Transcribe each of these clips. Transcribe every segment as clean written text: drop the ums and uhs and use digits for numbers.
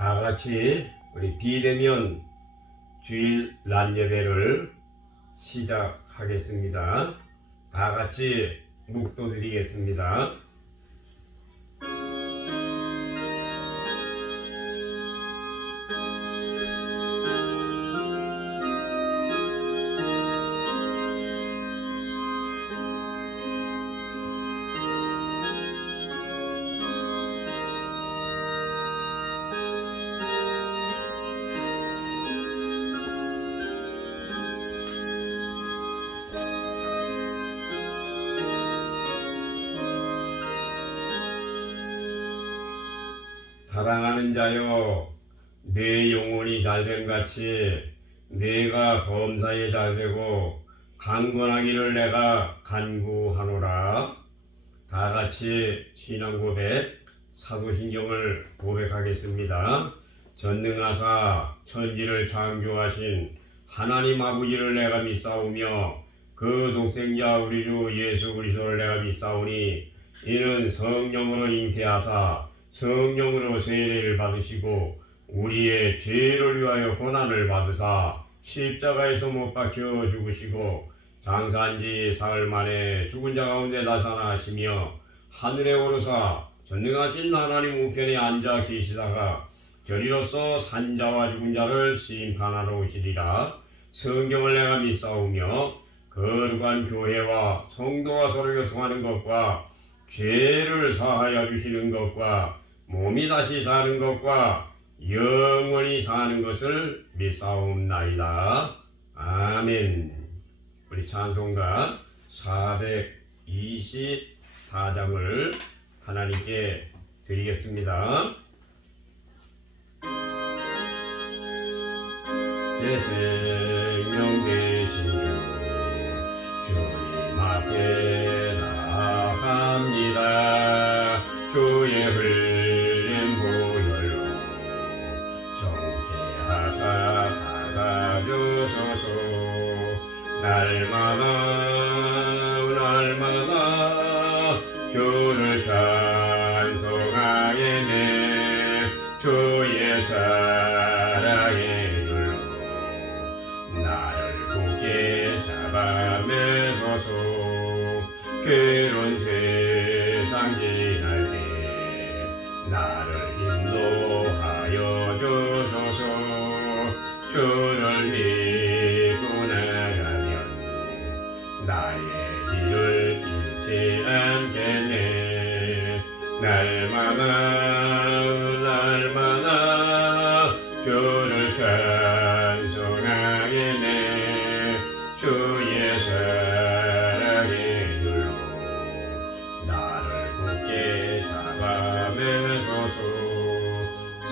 다 같이 우리 비대면 주일 낮 예배를 시작하겠습니다. 다 같이 묵도드리겠습니다. 사랑하는 자여, 내 영혼이 잘됨같이 내가 범사에 잘되고 강건하기를 내가 간구하노라. 다같이 신앙고백 사도신경을 고백하겠습니다. 전능하사 천지를 창조하신 하나님 아버지를 내가 믿사오며 그 독생자 우리 주 예수 그리스도를 내가 믿사오니 이는 성령으로 잉태하사 성령으로 세례를 받으시고 우리의 죄를 위하여 고난을 받으사 십자가에서 못 박혀 죽으시고 장사한 지 사흘 만에 죽은 자 가운데 나타나시며 하늘에 오르사 전능하신 하나님 우편에 앉아 계시다가 저리로서 산자와 죽은 자를 심판하러 오시리라. 성경을 내가 믿사오며 거룩한 교회와 성도가 서로 교통하는 것과 죄를 사하여 주시는 것과 몸이 다시 사는 것과 영원히 사는 것을 믿사옵나이다. 아멘. 우리 찬송가 424장을 하나님께 드리겠습니다. 내 생명 되신 주님 앞에 나아갑니다. 주의 흘린 보혈로 정케하사 받아주소서. 날마다 주를 찬송하겠네. 주의 사랑의 눌로 나를 굳게 잡아매소서. 괴로운 세상 지날 때 나를 인도하여 주소서. 주를 믿고 나가면 나의 길을 잃지 않겠네. 날마다 주를 찬송하겠네. 주의 사랑의 눌로 나를 굳게 잡아매소서.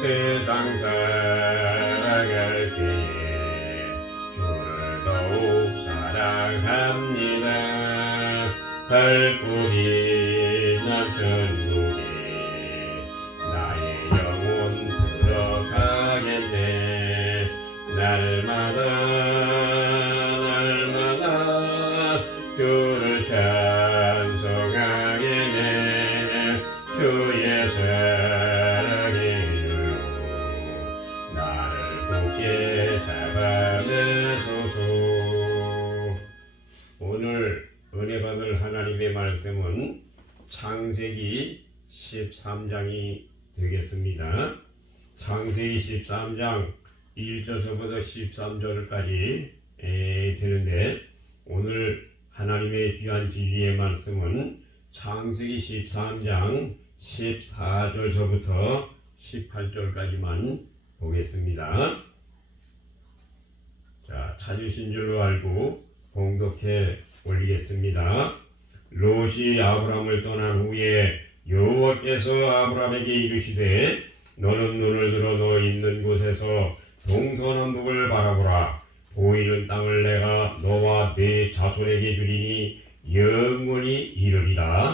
세상 살아갈 때에 주를 더욱 사랑합니다. 밝고 빛난 천국에 나의 영혼 들어가겠네. 날마다 주를 찬송하겠네. 주의 사랑의 눌로 나를 굳게 잡아내소서. 오늘 은혜 받을 하나님의 말씀은 창세기 13장이 되겠습니다. 창세기 13장 1절서부터 13절까지 되는데, 오늘 하나님의 귀한 진리의 말씀은 창세기 13장 14절서부터 18절까지만 보겠습니다. 자, 찾으신 줄로 알고 봉독해 올리겠습니다. 롯이 아브람을 떠난 후에 여호와께서 아브람에게 이르시되 너는 눈을 들어 너 있는 곳에서 동서남북을 바라보라. 보이는 땅을 내가 너와 네 자손에게 주리니 영원히 이르리라.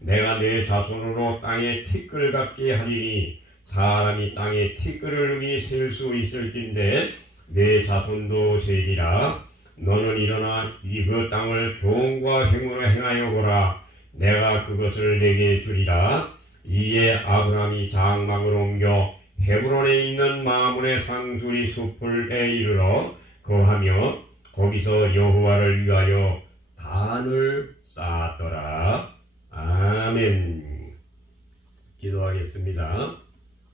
내가 내 자손으로 땅에 티끌 같게 하리니 사람이 땅에 티끌을 능히 셀 수 있을진데 내 자손도 세리라. 너는 일어나 그 땅을 종과 행으로 행하여 보라. 내가 그것을 내게 주리라. 이에 아브람이 장막을 옮겨 헤브론에 있는 마므레 상수리 숲을에 이르러 거하며 거기서 여호와를 위하여 단을 쌓았더라. 아멘. 기도하겠습니다.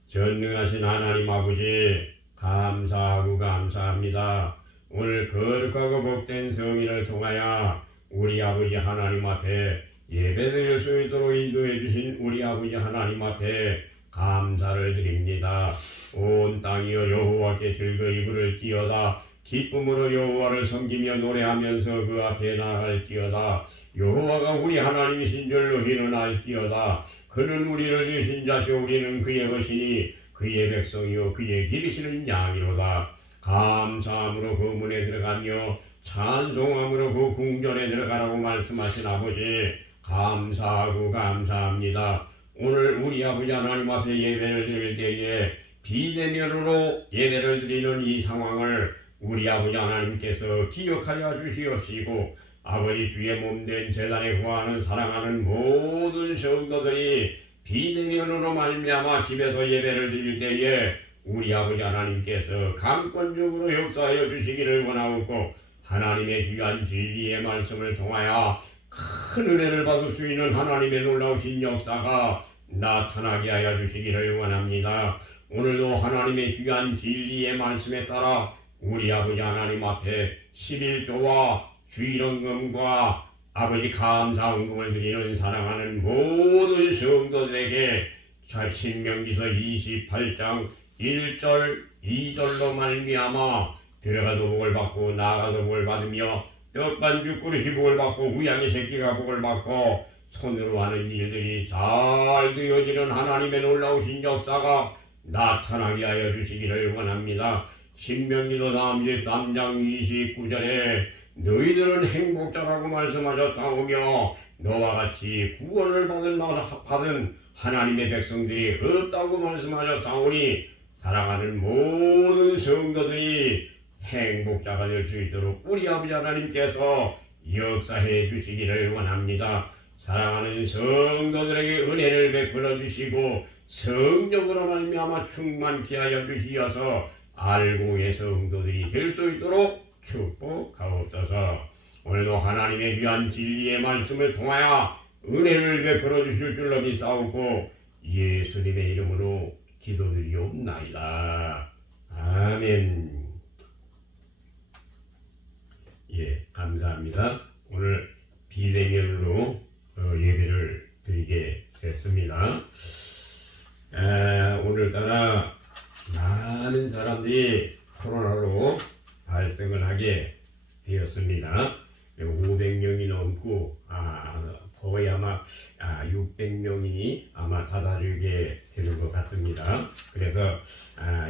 전능하신 하나님 아버지, 감사하고 감사합니다. 오늘 거룩하고 복된 성인을 통하여 우리 아버지 하나님 앞에 예배드릴 수 있도록 인도해 주신 우리 아버지 하나님 앞에 감사를 드립니다. 온 땅이여 여호와께 즐거이 부를지어다. 기쁨으로 여호와를 섬기며 노래하면서 그 앞에 나아갈지어다. 여호와가 우리 하나님이신 줄로 희는할지어다. 그는 우리를 주신 자시오. 우리는 그의 것이니 그의 백성이요 그의 기르시는 양이로다. 감사함으로 그 문에 들어가며 찬송함으로 그 궁전에 들어가라고 말씀하신 아버지, 감사하고 감사합니다. 오늘 우리 아버지 하나님 앞에 예배를 드릴 때에 비대면으로 예배를 드리는 이 상황을 우리 아버지 하나님께서 기억하여 주시옵시고, 아버지 주의 몸된 제단에 구하는 사랑하는 모든 성도들이 비대면으로 말미암아 집에서 예배를 드릴 때에 우리 아버지 하나님께서 강권적으로 역사하여 주시기를 원하옵고, 하나님의 귀한 진리의 말씀을 통하여 큰 은혜를 받을 수 있는 하나님의 놀라우신 역사가 나타나게 하여 주시기를 원합니다. 오늘도 하나님의 귀한 진리의 말씀에 따라 우리 아버지 하나님 앞에 11조와 주일헌금과 아버지 감사헌금을 드리는 사랑하는 모든 성도들에게 신명기서 28장 1절 2절로 말미암아 들어가도 복을 받고 나가도 복을 받으며 떡반죽 그릇이 복을 받고 우양의 새끼가 복을 받고 손으로 하는 일들이 잘 되어지는 하나님의 놀라우신 역사가 나타나게 하여 주시기를 원합니다. 신명기도 33장 29절에 너희들은 행복자라고 말씀하셨사오며 너와 같이 구원을 받은 하나님의 백성들이 없다고 말씀하셨사오니, 사랑하는 모든 성도들이 행복자가 될 수 있도록 우리 아버지 하나님께서 역사해 주시기를 원합니다. 사랑하는 성도들에게 은혜를 베풀어 주시고 성령으로 말미암아 충만케 하여 주시어서 알고의 성도들이 될 수 있도록 축복하옵소서. 오늘도 하나님의 귀한 진리의 말씀을 통하여 은혜를 베풀어 주실 줄로 믿사오고 예수님의 이름으로 기도드리옵나이다. 아멘. 예, 감사합니다. 오늘 비대면으로 예배를 드리게 됐습니다. 오늘따라 많은 사람들이 코로나로 발생을 하게 되었습니다. 500명이 넘고 거의 아마 600명이 아마 다다르게 되는 것 같습니다. 그래서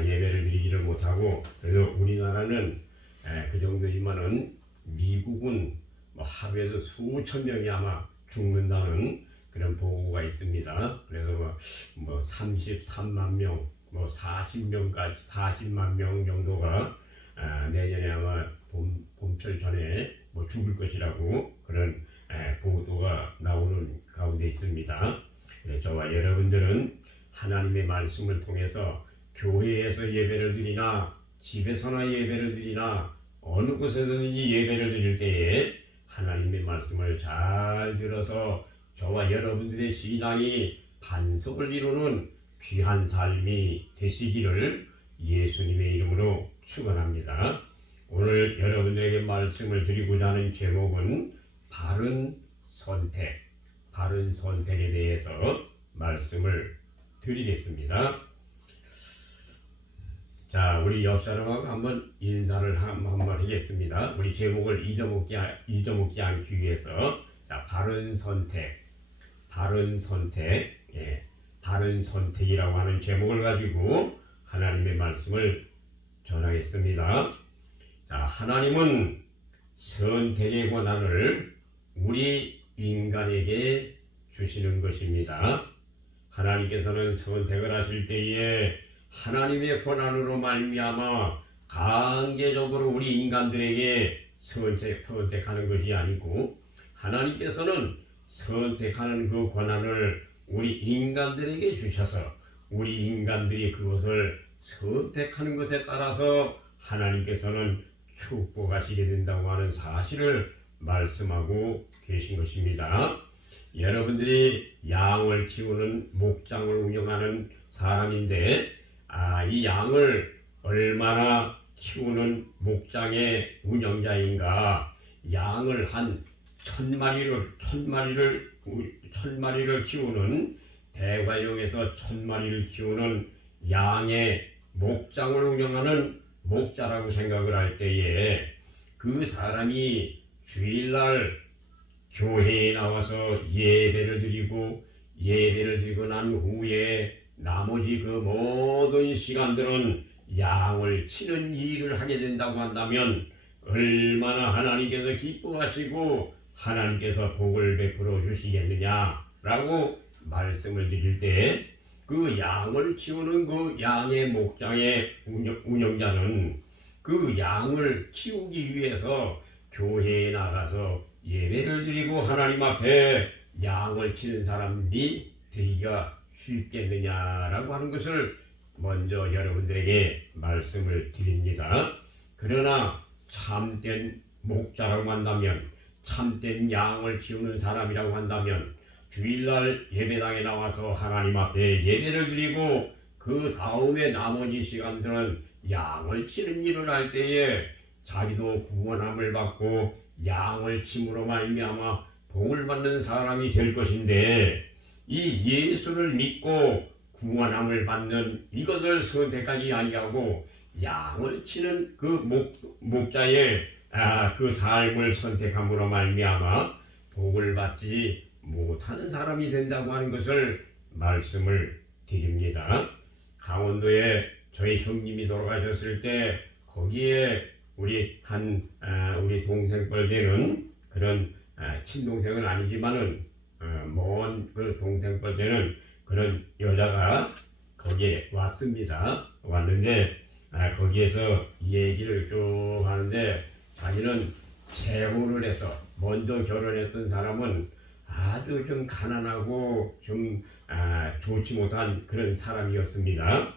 예배를 드리지를 못하고, 그래서 우리나라는 그 정도이면은 미국은 하루에도 수천 명이 아마 죽는다는 그런 보고가 있습니다. 그래서 33만 명, 40만 명 정도가 내년에 아마 봄철 전에 죽을 것이라고 그런 보도가 나오는 가운데 있습니다. 저와 여러분들은 하나님의 말씀을 통해서 교회에서 예배를 드리나 집에서나 예배를 드리나 어느 곳에서든지 예배를 드릴 때에 하나님의 말씀을 잘 들어서 저와 여러분들의 신앙이 반석을 이루는 귀한 삶이 되시기를 예수님의 이름으로 축원합니다. 오늘 여러분들에게 말씀을 드리고자 하는 제목은 바른 선택에 대해서 말씀을 드리겠습니다. 자, 우리 옆 사람하고 한번 인사를 한번 하겠습니다. 우리 제목을 잊어먹지 않기 위해서. 자, 바른 선택이라고 하는 제목을 가지고 하나님의 말씀을 전하겠습니다. 자, 하나님은 선택의 권한을 우리 인간에게 주시는 것입니다. 하나님께서는 선택을 하실 때에 하나님의 권한으로 말미암아 강제적으로 우리 인간들에게 선택하는 것이 아니고, 하나님께서는 선택하는 그 권한을 우리 인간들에게 주셔서 우리 인간들이 그것을 선택하는 것에 따라서 하나님께서는 축복하시게 된다고 하는 사실을 말씀하고 계신 것입니다. 여러분들이 양을 키우는 목장을 운영하는 사람인데 이 양을 얼마나 키우는 목장의 운영자인가. 양을 한 1000마리를 키우는 대관령에서 1000마리를 키우는 양의 목장을 운영하는 목자라고 생각을 할 때에 그 사람이 주일날 교회에 나와서 예배를 드리고 난 후에 나머지 그 모든 시간들은 양을 치는 일을 하게 된다고 한다면 얼마나 하나님께서 기뻐하시고 하나님께서 복을 베풀어 주시겠느냐라고 말씀을 드릴 때 그 양을 키우는 그 양의 목장의 운영자는 그 양을 키우기 위해서 교회에 나가서 예배를 드리고 하나님 앞에 양을 치는 사람이 되기가 쉽겠느냐라고 하는 것을 먼저 여러분들에게 말씀을 드립니다. 그러나 참된 목자라고 한다면, 참된 양을 키우는 사람이라고 한다면 주일날 예배당에 나와서 하나님 앞에 예배를 드리고 그 다음에 나머지 시간들은 양을 치는 일을 할 때에 자기도 구원함을 받고 양을 침으로 말미암아 복을 받는 사람이 될 것인데 이 예수를 믿고 구원함을 받는 이것을 선택하지 아니하고 양을 치는 그 목자의 그 삶을 선택함으로 말미암아 복을 받지 못하는 사람이 된다고 하는 것을 말씀을 드립니다. 강원도에 저희 형님이 돌아가셨을 때 거기에 우리 동생뻘 되는 그런 친동생은 아니지만은 먼 그 동생뻘 되는 그런 여자가 거기에 왔습니다. 왔는데 거기에서 얘기를 쭉 하는데 자기는 재혼을 해서 먼저 결혼했던 사람은 아주 좀 가난하고 좀 좋지 못한 그런 사람이었습니다.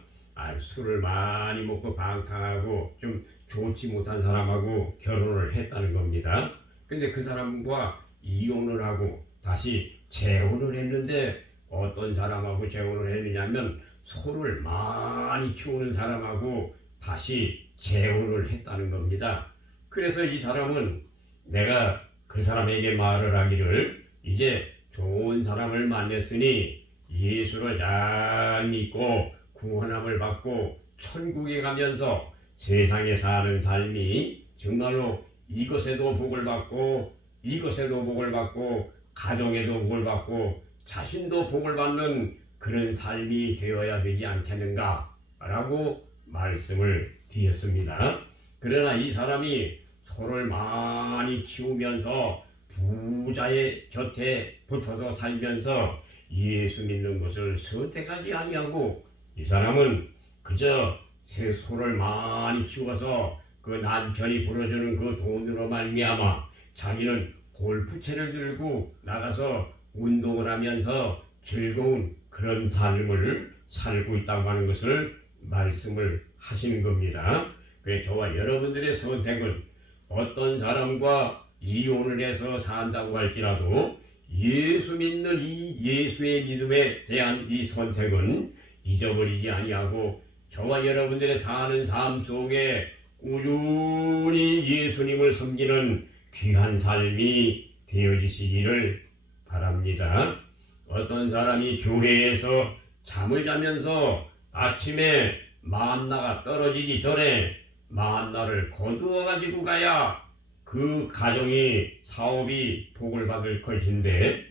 술을 많이 먹고 방탕하고 좀 좋지 못한 사람하고 결혼을 했다는 겁니다. 근데 그 사람과 이혼을 하고 다시 재혼을 했는데 어떤 사람하고 재혼을 했느냐면 소를 많이 키우는 사람하고 다시 재혼을 했다는 겁니다. 그래서 이 사람은 내가 그 사람에게 말을 하기를 이제 좋은 사람을 만났으니 예수를 잘 믿고 구원함을 받고 천국에 가면서 세상에 사는 삶이 정말로 이것에도 복을 받고 이것에도 복을 받고 가정에도 복을 받고 자신도 복을 받는 그런 삶이 되어야 되지 않겠는가 라고 말씀을 드렸습니다. 그러나 이 사람이 소를 많이 키우면서 부자의 곁에 붙어서 살면서 예수 믿는 것을 선택하지 아니하고 이 사람은 그저 새 소를 많이 키워서 그 남편이 벌어주는 그 돈으로 말미암아 자기는 골프채를 들고 나가서 운동을 하면서 즐거운 그런 삶을 살고 있다고 하는 것을 말씀을 하시는 겁니다. 그래서 저와 여러분들의 선택은 어떤 사람과 이혼을 해서 산다고 할지라도 예수 믿는 이 예수의 믿음에 대한 이 선택은 잊어버리지 아니하고 저와 여러분들의 사는 삶 속에 꾸준히 예수님을 섬기는 귀한 삶이 되어지시기를 바랍니다. 어떤 사람이 교회에서 잠을 자면서 아침에 만나가 떨어지기 전에 만나를 거두어 가지고 가야 그 가정이 사업이 복을 받을 것인데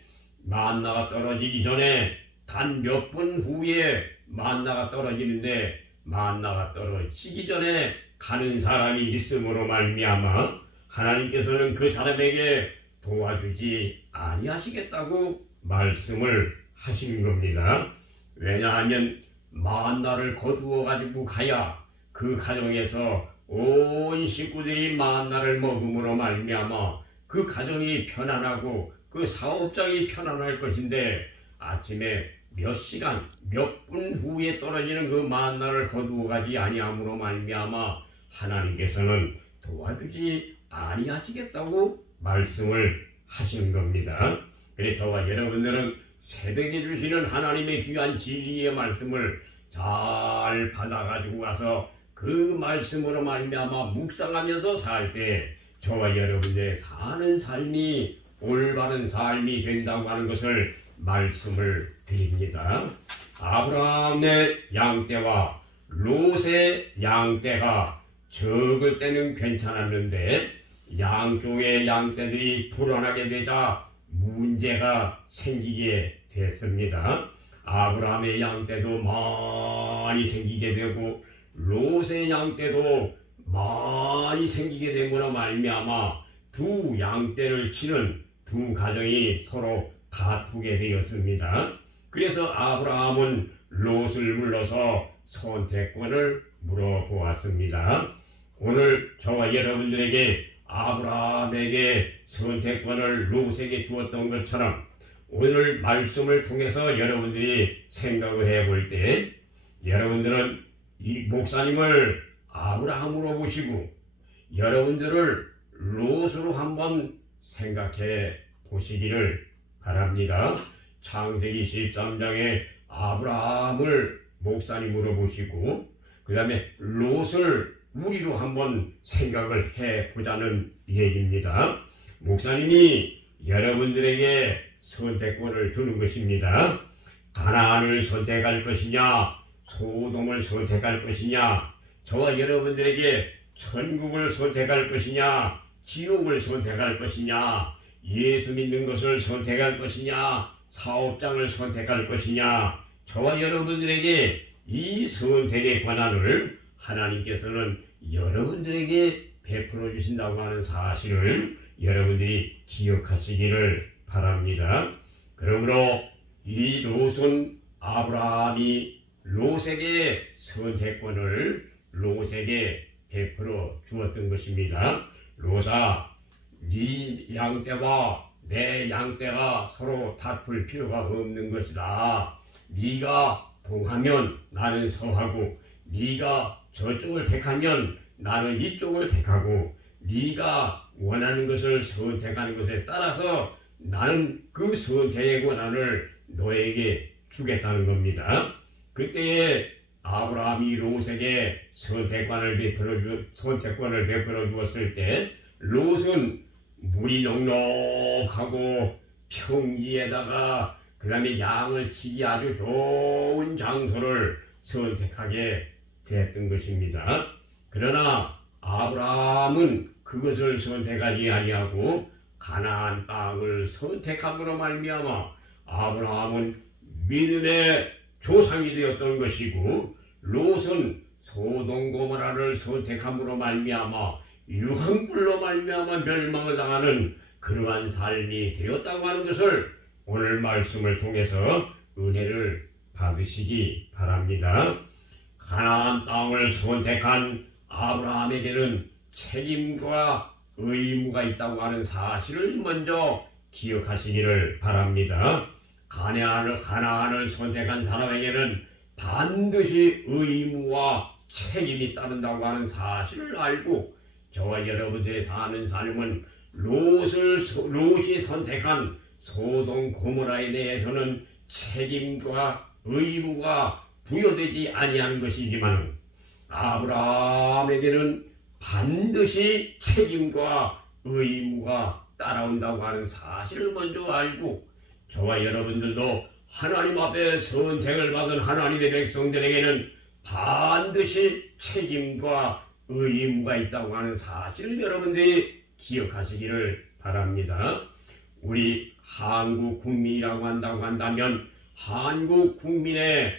만나가 떨어지기 전에 단 몇 분 후에 만나가 떨어지는데 만나가 떨어지기 전에 가는 사람이 있음으로 말미암아 하나님께서는 그 사람에게 도와주지 아니하시겠다고 말씀을 하시는 겁니다. 왜냐하면 만나를 거두어 가지고 가야 그 가정에서 온 식구들이 만나를 먹음으로 말미암아 그 가정이 편안하고 그 사업장이 편안할 것인데 아침에 몇 시간, 몇 분 후에 떨어지는 그 만나를 거두어 가지 아니함으로 말미암아 하나님께서는 도와주지 아니하시겠다고 말씀을 하시는 겁니다. 그래서 저와 여러분들은 새벽에 주시는 하나님의 귀한 진리의 말씀을 잘 받아가지고 가서 그 말씀으로 말미암아 묵상하면서 살 때 저와 여러분들의 사는 삶이 올바른 삶이 된다고 하는 것을 말씀을 드립니다. 아브라함의 양떼와 롯의 양떼가 적을 때는 괜찮았는데 양쪽의 양떼들이 불어나게 되자 문제가 생기게 됐습니다. 아브라함의 양떼도 많이 생기게 되고 롯의 양떼도 많이 생기게 됨으로 말미암아 두 양떼를 치는 두 가정이 서로 다투게 되었습니다. 그래서 아브라함은 롯을 불러서 선택권을 물어보았습니다. 오늘 저와 여러분들에게 아브라함에게 선택권을 롯에게 주었던 것처럼 오늘 말씀을 통해서 여러분들이 생각을 해볼 때 여러분들은 이 목사님을 아브라함으로 보시고 여러분들을 롯으로 한번 생각해 보시기를 바랍니다. 창세기 13장에 아브라함을 목사님으로 보시고 그 다음에 롯을 우리로 한번 생각을 해보자는 얘기입니다. 목사님이 여러분들에게 선택권을 주는 것입니다. 가나안을 선택할 것이냐 소돔을 선택할 것이냐 저와 여러분들에게 천국을 선택할 것이냐 지옥을 선택할 것이냐 예수 믿는 것을 선택할 것이냐 사업장을 선택할 것이냐 저와 여러분들에게 이 선택의 권한을 하나님께서는 여러분들에게 베풀어 주신다고 하는 사실을 여러분들이 기억하시기를 바랍니다. 그러므로 이 롯은 아브라함이 롯에게 선택권을 롯에게 베풀어 주었던 것입니다. 롯아, 네 양떼와 내 양떼가 서로 다툴 필요가 없는 것이다. 네가 동하면 나는 서하고 네가 저쪽을 택하면 나는 이쪽을 택하고 네가 원하는 것을 선택하는 것에 따라서 나는 그 선택의 권한을 너에게 주겠다는 겁니다. 그때에 아브라함이 롯에게 선택권을 베풀어 주었을 때 롯은 물이 넉넉하고 평지에다가 그 다음에 양을 치기 아주 좋은 장소를 선택하게 됐던 것입니다. 그러나 아브라함은 그것을 선택하지 아니하고 가나안 땅을 선택함으로 말미암아 아브라함은 믿음의 조상이 되었던 것이고 롯은 소돔 고모라를 선택함으로 말미암아 유황불로 말미암아 멸망을 당하는 그러한 삶이 되었다고 하는 것을 오늘 말씀을 통해서 은혜를 받으시기 바랍니다. 가나안 땅을 선택한 아브라함에게는 책임과 의무가 있다고 하는 사실을 먼저 기억하시기를 바랍니다. 가나안을 선택한 사람에게는 반드시 의무와 책임이 따른다고 하는 사실을 알고 저와 여러분들이 사는 삶은 롯이 선택한 소돔 고모라에 대해서는 책임과 의무가 부여되지 아니하는 것이지만 아브라함에게는 반드시 책임과 의무가 따라온다고 하는 사실을 먼저 알고 저와 여러분들도 하나님 앞에 선택을 받은 하나님의 백성들에게는 반드시 책임과 의무가 있다고 하는 사실을 여러분들이 기억하시기를 바랍니다. 우리 한국 국민이라고 한다면 한국 국민의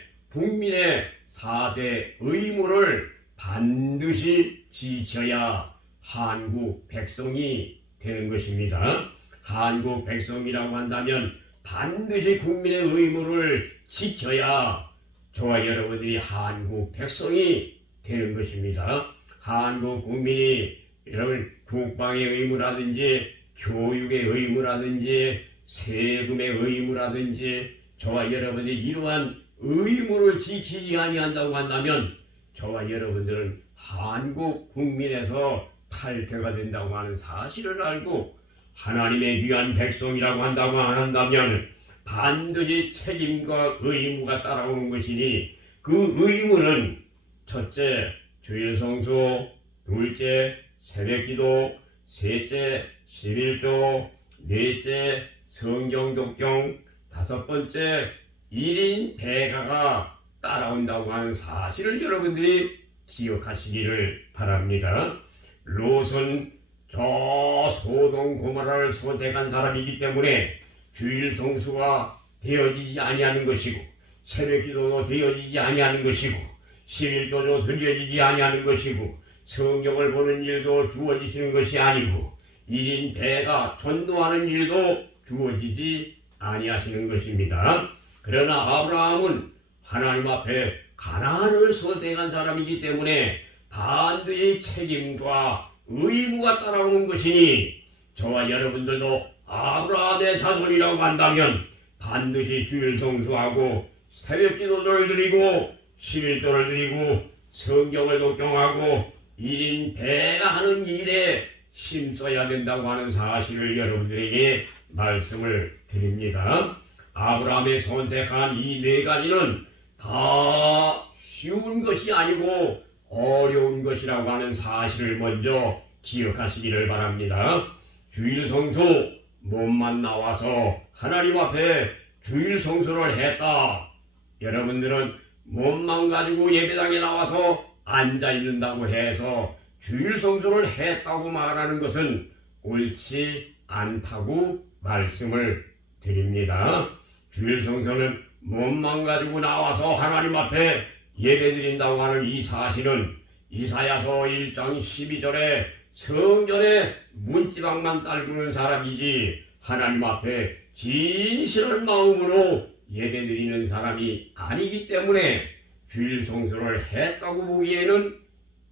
4대 의무를 반드시 지켜야 한국 백성이 되는 것입니다. 한국 백성이라고 한다면 반드시 국민의 의무를 지켜야 저와 여러분들이 한국 백성이 되는 것입니다. 한국 국민이 여러분 국방의 의무라든지 교육의 의무라든지 세금의 의무라든지 저와 여러분이 이러한 의무를 지키지 아니한다고 한다면 저와 여러분들은 한국 국민에서 탈퇴가 된다고 하는 사실을 알고 하나님의 귀한 백성이라고 한다고 한다면 반드시 책임과 의무가 따라오는 것이니 그 의무는 첫째 주일성수, 둘째 새벽기도, 셋째 11조, 넷째 성경독경, 다섯 번째 1인 배가가 따라온다고 하는 사실을 여러분들이 기억하시기를 바랍니다. 롯은 저 소돔 고모라를 선택한 사람이기 때문에 주일 성수가 되어지지 아니하는 것이고 새벽기도도 되어지지 아니하는 것이고 11조도 드려지지 아니하는 것이고 성경을 보는 일도 주어지시는 것이 아니고 1인 배가 전도하는 일도 주어지지 아니하시는 것입니다. 그러나 아브라함은 하나님 앞에 가나안을 선택한 사람이기 때문에 반드시 책임과 의무가 따라오는 것이니 저와 여러분들도 아브라함의 자손이라고 한다면 반드시 주일 성수하고 새벽기도를 드리고 11조를 드리고 성경을 독경하고 1인 배가하는 일에 힘써야 된다고 하는 사실을 여러분들에게 말씀을 드립니다. 아브라함의 선택한 이 네 가지는 다 쉬운 것이 아니고 어려운 것이라고 하는 사실을 먼저 기억하시기를 바랍니다. 주일 성수 몸만 나와서 하나님 앞에 주일 성수를 했다. 여러분들은 몸만 가지고 예배당에 나와서 앉아 있는다고 해서 주일 성수를 했다고 말하는 것은 옳지 않다고 말씀을 드립니다. 주일 성수는 몸만 가지고 나와서 하나님 앞에 예배드린다고 하는 이 사실은 이사야서 1장 12절에 성전에 문지방만 딸구는 사람이지 하나님 앞에 진실한 마음으로 예배드리는 사람이 아니기 때문에 주일 성수를 했다고 보기에는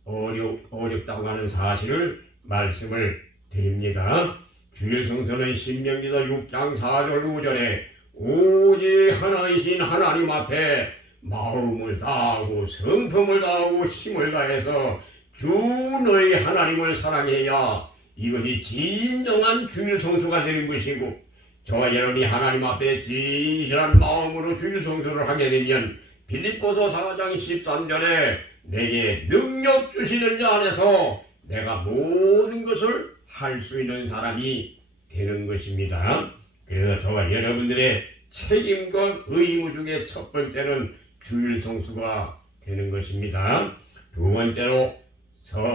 어렵다고 하는 사실을 말씀을 드립니다. 주일 성수는 신명기도 6장 4절 5절에 오직 하나이신 하나님 앞에 마음을 다하고 성품을 다하고 힘을 다해서 주 너희 하나님을 사랑해야 이것이 진정한 주일 성수가 되는 것이고 저와 여러분이 하나님 앞에 진실한 마음으로 주일 성수를 하게 되면 빌립보서 4장 13절에 내게 능력 주시는 자 안에서 내가 모든 것을 할 수 있는 사람이 되는 것입니다. 그래서 저와 여러분들의 책임과 의무 중에 첫 번째는 주일 성수가 되는 것입니다. 두 번째로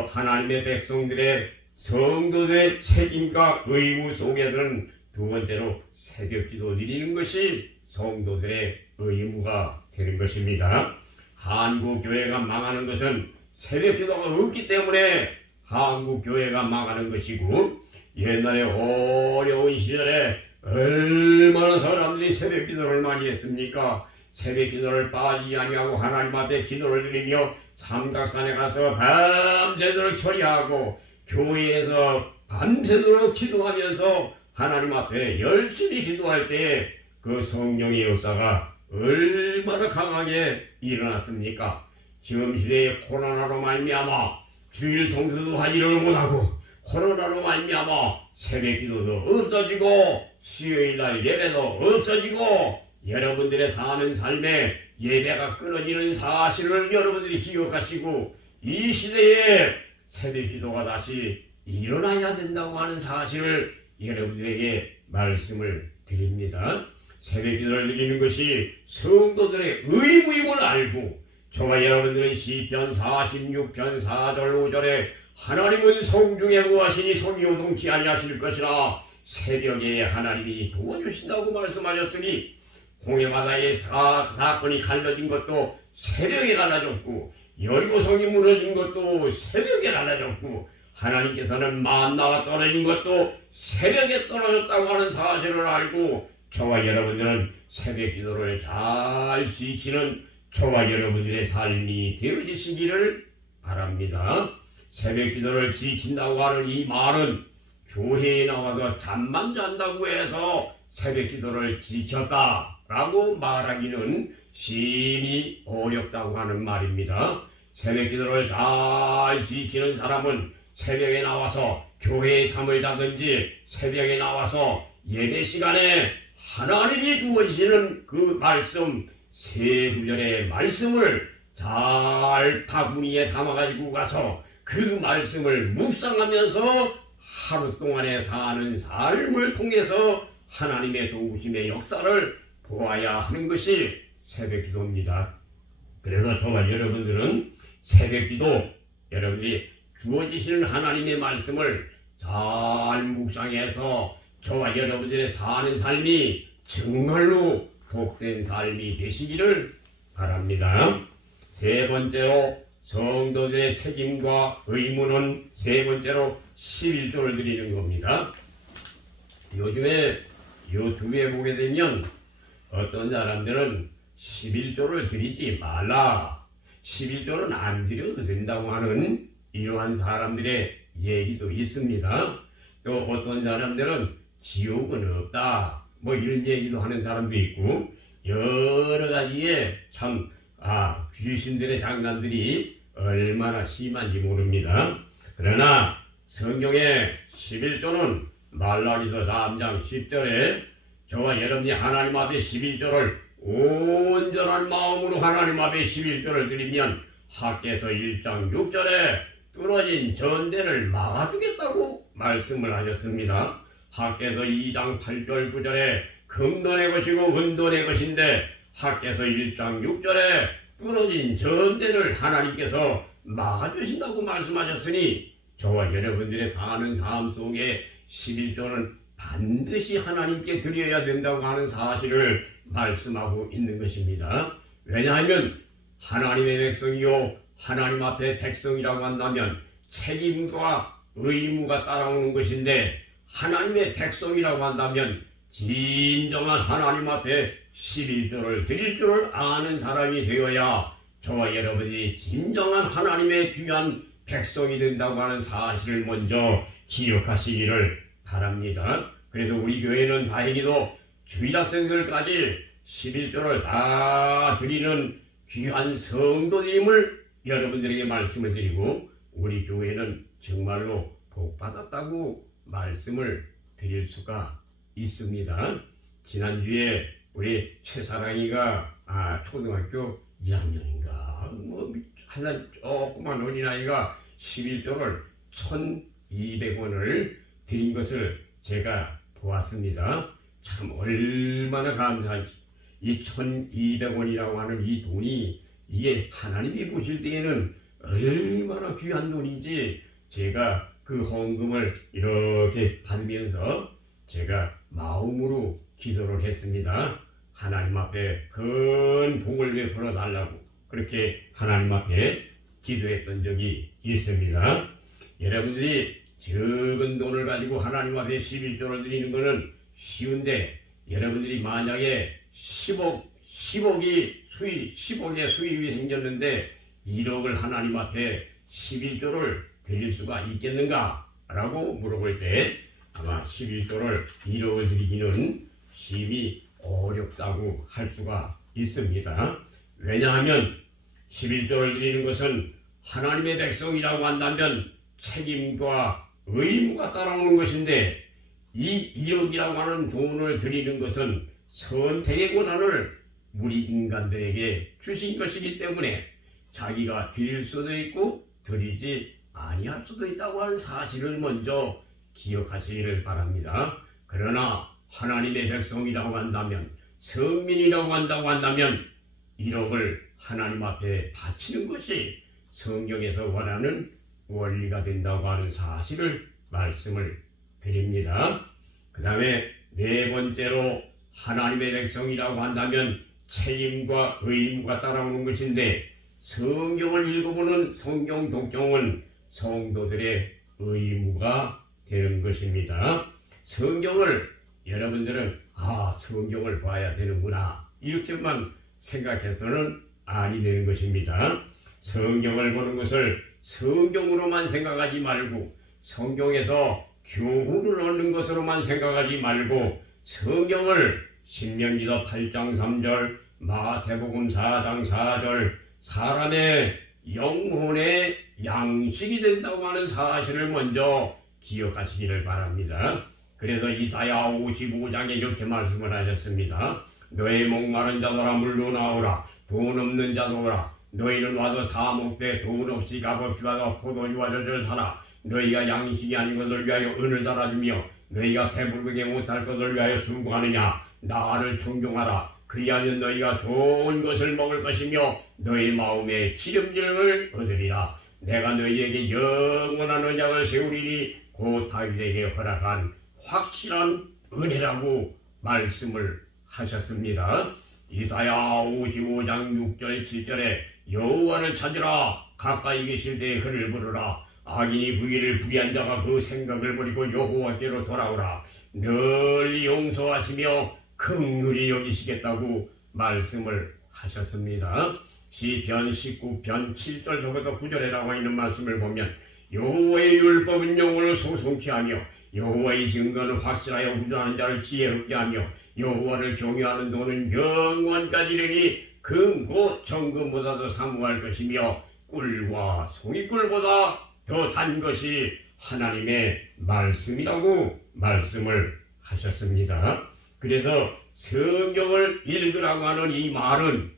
하나님의 백성들의 성도들의 책임과 의무 속에서는 두 번째로 새벽기도 드리는 것이 성도들의 의무가 되는 것입니다. 한국교회가 망하는 것은 새벽기도가 없기 때문에 한국교회가 망하는 것이고 옛날에 어려운 시절에 얼마나 사람들이 새벽기도를 많이 했습니까? 새벽기도를 빠지지 아니하고 하나님 앞에 기도를 드리며 삼각산에 가서 밤새도록 처리하고 교회에서 밤새도록 기도하면서 하나님 앞에 열심히 기도할 때 그 성령의 역사가 얼마나 강하게 일어났습니까? 지금 시대에 코로나로 말미암아 주일 성수도 하지를 못하고 코로나로 말미암아 새벽기도도 없어지고 수요일날 예배도 없어지고 여러분들의 사는 삶에 예배가 끊어지는 사실을 여러분들이 기억하시고 이 시대에 새벽기도가 다시 일어나야 된다고 하는 사실을 여러분들에게 말씀을 드립니다. 새벽기도를 드리는 것이 성도들의 의무임을 알고 저와 여러분들은 시편 46편 4절 5절에 하나님은 성중에 거하시니 성이 요동치 아니하실 것이라 새벽에 하나님이 도와주신다고 말씀하셨으니 홍해바다의 사건이 갈라진 것도 새벽에 갈라졌고 여리고성이 무너진 것도 새벽에 갈라졌고 하나님께서는 만나가 떨어진 것도 새벽에 떨어졌다고 하는 사실을 알고 저와 여러분들은 새벽기도를 잘 지키는 저와 여러분들의 삶이 되어지시기를 바랍니다. 새벽기도를 지킨다고 하는 이 말은 교회에 나와서 잠만 잔다고 해서 새벽기도를 지켰다 라고 말하기는 심히 어렵다고 하는 말입니다. 새벽기도를 잘 지키는 사람은 새벽에 나와서 교회에 잠을 자든지 새벽에 나와서 예배 시간에 하나님이 주어지시는 그 말씀 세 구절의 말씀을 잘 바구니에 담아가지고 가서 그 말씀을 묵상하면서 하루 동안에 사는 삶을 통해서 하나님의 도우심의 역사를 보아야 하는 것이 새벽기도입니다. 그래서 저와 여러분들은 새벽기도 여러분들이 주어지시는 하나님의 말씀을 잘 묵상해서 저와 여러분들의 사는 삶이 정말로 복된 삶이 되시기를 바랍니다. 세 번째로 성도들의 책임과 의무는 세 번째로 11조를 드리는 겁니다. 요즘에 유튜브에 보게 되면 어떤 사람들은 11조를 드리지 말라, 11조는 안 드려도 된다고 하는 이러한 사람들의 얘기도 있습니다. 또 어떤 사람들은 지옥은 없다 뭐 이런 얘기도 하는 사람도 있고 여러 가지의 참 귀신들의 장난들이 얼마나 심한지 모릅니다. 그러나 성경의 11조는 말라기서 3장 10절에 저와 여러분이 하나님 앞에 11조를 온전한 마음으로 하나님 앞에 11조를 드리면 학개서 1장 6절에 뚫어진 전대를 막아주겠다고 말씀을 하셨습니다. 학개서 2장 8절 9절에 금도 내 것이고 은도 내 것인데 학개서 1장 6절에 뚫어진 전대를 하나님께서 막아주신다고 말씀하셨으니 저와 여러분들의 사는 삶 속에 11조는 반드시 하나님께 드려야 된다고 하는 사실을 말씀하고 있는 것입니다. 왜냐하면 하나님의 백성이요 하나님 앞에 백성이라고 한다면 책임과 의무가 따라오는 것인데 하나님의 백성이라고 한다면 진정한 하나님 앞에 11조를 드릴 줄을 아는 사람이 되어야 저와 여러분이 진정한 하나님의 귀한 백성이 된다고 하는 사실을 먼저 기억하시기를 바랍니다. 그래서 우리 교회는 다행히도 주일학생들까지 11조를 다 드리는 귀한 성도님을 여러분들에게 말씀을 드리고 우리 교회는 정말로 복받았다고 말씀을 드릴 수가 있습니다. 지난주에 우리 최사랑이가 초등학교 2학년인가 뭐 하여간 조그만 어린아이가 11조를 1,200원을 드린 것을 제가 보았습니다. 참 얼마나 감사한지 이 1,200원이라고 하는 이 돈이 이게 하나님이 보실 때에는 얼마나 귀한 돈인지 제가 그 헌금을 이렇게 받으면서 제가 마음으로 기도를 했습니다. 하나님 앞에 큰 복을 베풀어 달라고 그렇게 하나님 앞에 기도했던 적이 있습니다. 여러분들이 적은 돈을 가지고 하나님 앞에 11조를 드리는 것은 쉬운데 여러분들이 만약에 10억의 수입이 생겼는데 1억을 하나님 앞에 11조를 드릴 수가 있겠는가? 라고 물어볼 때 아마 11조를 1억을 드리기는 심히 어렵다고 할 수가 있습니다. 왜냐하면 11조를 드리는 것은 하나님의 백성이라고 한다면 책임과 의무가 따라오는 것인데 이 1억이라고 하는 돈을 드리는 것은 선택의 권한을 우리 인간들에게 주신 것이기 때문에 자기가 드릴 수도 있고 드리지 아니할 수도 있다고 하는 사실을 먼저 기억하시기를 바랍니다. 그러나 하나님의 백성이라고 한다면 성민이라고 한다면 1억을 하나님 앞에 바치는 것이 성경에서 원하는 원리가 된다고 하는 사실을 말씀을 드립니다. 그 다음에 네 번째로 하나님의 백성이라고 한다면 책임과 의무가 따라오는 것인데 성경을 읽어보는 성경 독경은 성도들의 의무가 되는 것입니다. 성경을 여러분들은 성경을 봐야 되는구나 이렇게만 생각해서는 아니 되는 것입니다. 성경을 보는 것을 성경으로만 생각하지 말고 성경에서 교훈을 얻는 것으로만 생각하지 말고 성경을 신명기도 8장 3절, 마태복음 4장 4절, 사람의 영혼의 양식이 된다고 하는 사실을 먼저 기억하시기를 바랍니다. 그래서 이사야 55장에 이렇게 말씀을 하셨습니다. 너의 목마른 자들아 물로 나오라. 돈 없는 자들아 너희는 와서 사목되 돈 없이 값없이 와서 포도주와 젖을 사라. 너희가 양식이 아닌 것을 위하여 은을 달아주며 너희가 배부르게 못살 것을 위하여 수고하느냐. 나를 존경하라. 그리하면 너희가 좋은 것을 먹을 것이며 너희 마음에 기름짐을 얻으리라. 내가 너희에게 영원한 언약을 세우리니 곧 다윗에게 허락한 확실한 은혜라고 말씀을 하셨습니다. 이사야 55장 6절 7절에 여호와를 찾으라. 가까이 계실 때에 그를 부르라. 악인이 그 일을 불의한 자가 그 생각을 버리고 여호와께로 돌아오라. 널리 용서하시며 긍휼히 여기시겠다고 말씀을 하셨습니다. 시편 19편 7절부터 9절에 나와 있는 말씀을 보면 여호와의 율법은 영혼을 소송케 하며 여호와의 증거는 확실하여 구조하는 자를 지혜롭게 하며 여호와를 경외하는 도는 영원까지 이르니 금고 정금보다도 사모할 것이며 꿀과 송이꿀보다 더 단 것이 하나님의 말씀이라고 말씀을 하셨습니다. 그래서 성경을 읽으라고 하는 이 말은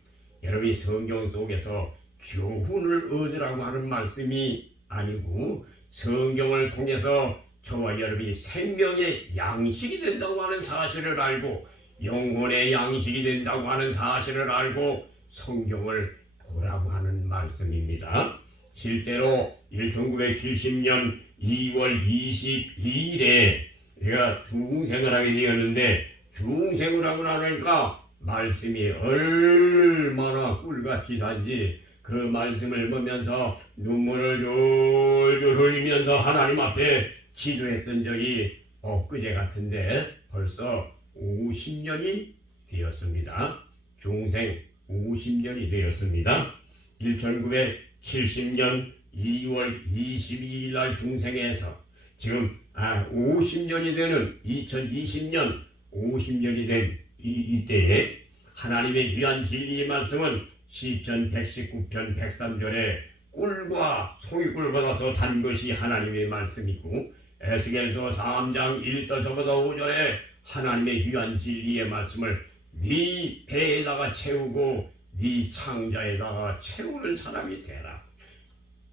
여러분이 성경 속에서 교훈을 얻으라고 하는 말씀이 아니고 성경을 통해서 저와 여러분이 생명의 양식이 된다고 하는 사실을 알고 영혼의 양식이 된다고 하는 사실을 알고 성경을 보라고 하는 말씀입니다. 실제로 1970년 2월 22일에 제가 중생을 하게 되었는데 중생을 하고 나니까 말씀이 얼마나 꿀같이 단지 그 말씀을 보면서 눈물을 졸졸 흘리면서 하나님 앞에 기도했던 적이 엊그제 같은데 벌써 50년이 되었습니다. 중생 50년이 되었습니다. 1970년 2월 22일 날 중생에서 지금 50년이 되는 2020년 50년이 된 이때에 하나님의 귀한 진리의 말씀은 시편 119편 103절에 꿀과 송이꿀보다 더 단 것이 하나님의 말씀이고 에스겔서 3장 1절부터 5절에 하나님의 귀한 진리의 말씀을 네 배에다가 채우고 네 창자에다가 채우는 사람이 되라.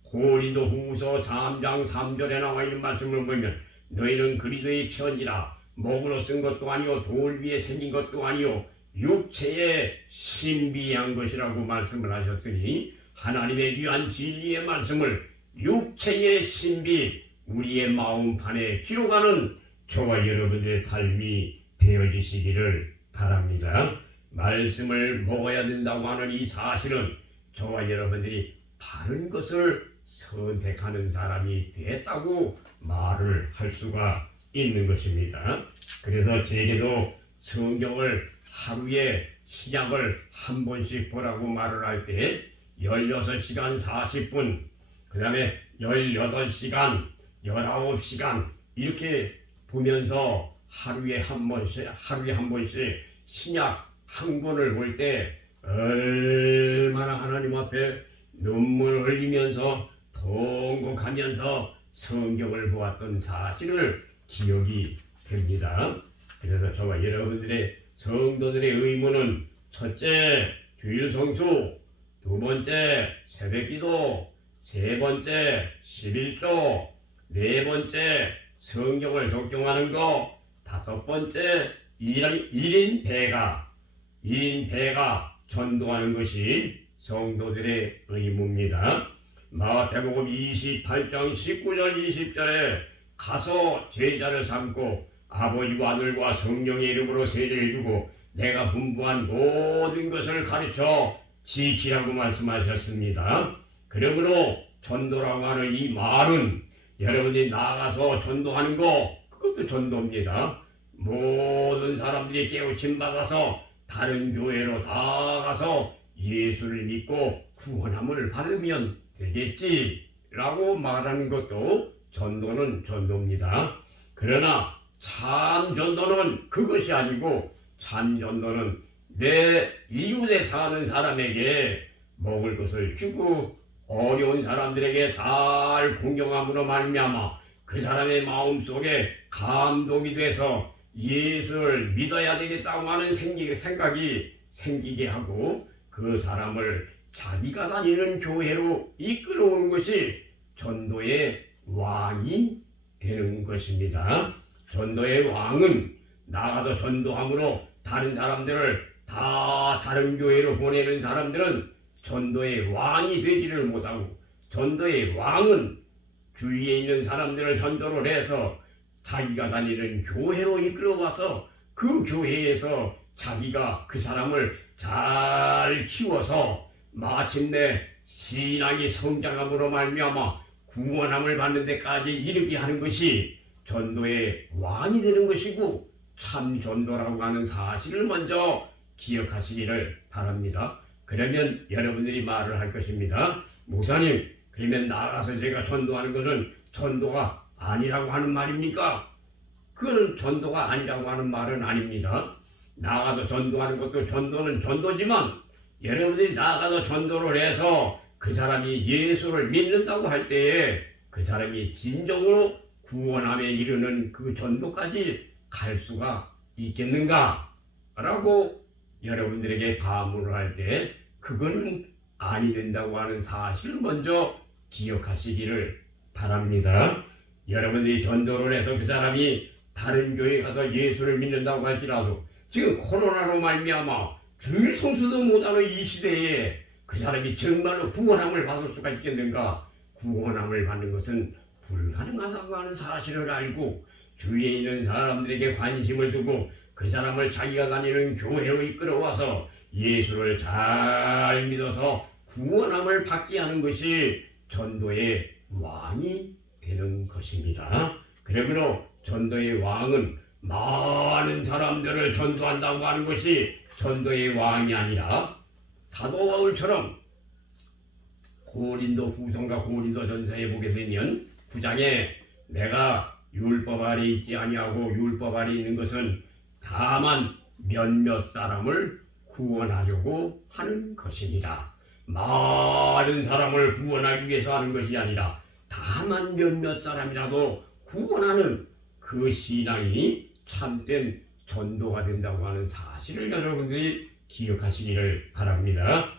고린도 후서 3장 3절에 나와 있는 말씀을 보면 너희는 그리스도의 편이라 목으로 쓴 것도 아니요 돌 위에 생긴 것도 아니요 육체에 신비한 것이라고 말씀을 하셨으니 하나님의 귀한 진리의 말씀을 육체의 신비 우리의 마음판에 기록하는 저와 여러분의 삶이 되어지시기를 바랍니다. 말씀을 먹어야 된다고 하는 이 사실은 저와 여러분들이 바른 것을 선택하는 사람이 됐다고 말을 할 수가 있는 것입니다. 그래서 제게도 성경을 하루에 신약을 한 번씩 보라고 말을 할 때 16시간 40분 그 다음에 18시간 19시간 이렇게 보면서 하루에 한 번씩 신약 한 권을 볼 때 얼마나 하나님 앞에 눈물을 흘리면서 통곡하면서 성경을 보았던 사실을 기억이 됩니다. 그래서 저와 여러분들의 성도들의 의무는 첫째 주일 성수, 두 번째 새벽기도, 세 번째 11조, 네 번째 성경을 독경하는 것, 다섯 번째 1인 배가 전도하는 것이 성도들의 의무입니다. 마태복음 28장 19절 20절에 가서 제자를 삼고 아버지와 아들과 성령의 이름으로 세례를 주고 내가 분부한 모든 것을 가르쳐 지키라고 말씀하셨습니다. 그러므로 전도라고 하는 이 말은 여러분이 나가서 전도하는 거 그것도 전도입니다. 모든 사람들이 깨우침 받아서 다른 교회로 다 가서 예수를 믿고 구원함을 받으면 되겠지라고 말하는 것도 전도는 전도입니다. 그러나 참 전도는 그것이 아니고 참 전도는 내 이웃에 사는 사람에게 먹을 것을 주고 어려운 사람들에게 잘 공경함으로 말미암아 그 사람의 마음속에 감동이 돼서 예수를 믿어야 되겠다고 하는 생각이 생기게 하고 그 사람을 자기가 다니는 교회로 이끌어오는 것이 전도의 왕이 되는 것입니다. 전도의 왕은 나가서 전도함으로 다른 사람들을 다 다른 교회로 보내는 사람들은 전도의 왕이 되지를 못하고, 전도의 왕은 주위에 있는 사람들을 전도를 해서 자기가 다니는 교회로 이끌어와서 그 교회에서 자기가 그 사람을 잘 키워서 마침내 신앙이 성장함으로 말미암아 구원함을 받는 데까지 이르게 하는 것이 전도의 왕이 되는 것이고, 참 전도라고 하는 사실을 먼저 기억하시기를 바랍니다. 그러면 여러분들이 말을 할 것입니다. 목사님, 그러면 나가서 제가 전도하는 것은 전도가 아니라고 하는 말입니까? 그건 전도가 아니라고 하는 말은 아닙니다. 나가서 전도하는 것도 전도는 전도지만, 여러분들이 나가서 전도를 해서 그 사람이 예수를 믿는다고 할 때에 그 사람이 진정으로 구원함에 이르는 그 전도까지 갈 수가 있겠는가? 라고 여러분들에게 반문을 할 때 그거는 아니 된다고 하는 사실을 먼저 기억하시기를 바랍니다. 여러분들이 전도를 해서 그 사람이 다른 교회에 가서 예수를 믿는다고 할지라도 지금 코로나로 말미암아 주일 성수도 못하는 이 시대에 그 사람이 정말로 구원함을 받을 수가 있겠는가? 구원함을 받는 것은 불가능하다고 하는 사실을 알고 주위에 있는 사람들에게 관심을 두고 그 사람을 자기가 다니는 교회로 이끌어와서 예수를 잘 믿어서 구원함을 받게 하는 것이 전도의 왕이 되는 것입니다. 그러므로 전도의 왕은 많은 사람들을 전도한다고 하는 것이 전도의 왕이 아니라 사도 바울처럼 고린도 후서과 고린도 전서에 보게 되면 9장에 내가 율법 아래 있지 아니하고 율법 아래 있는 것은 다만 몇몇 사람을 구원하려고 하는 것입니다. 많은 사람을 구원하기 위해서 하는 것이 아니라 다만 몇몇 사람이라도 구원하는 그 신앙이 참된 전도가 된다고 하는 사실을 여러분들이 기억하시기를 바랍니다.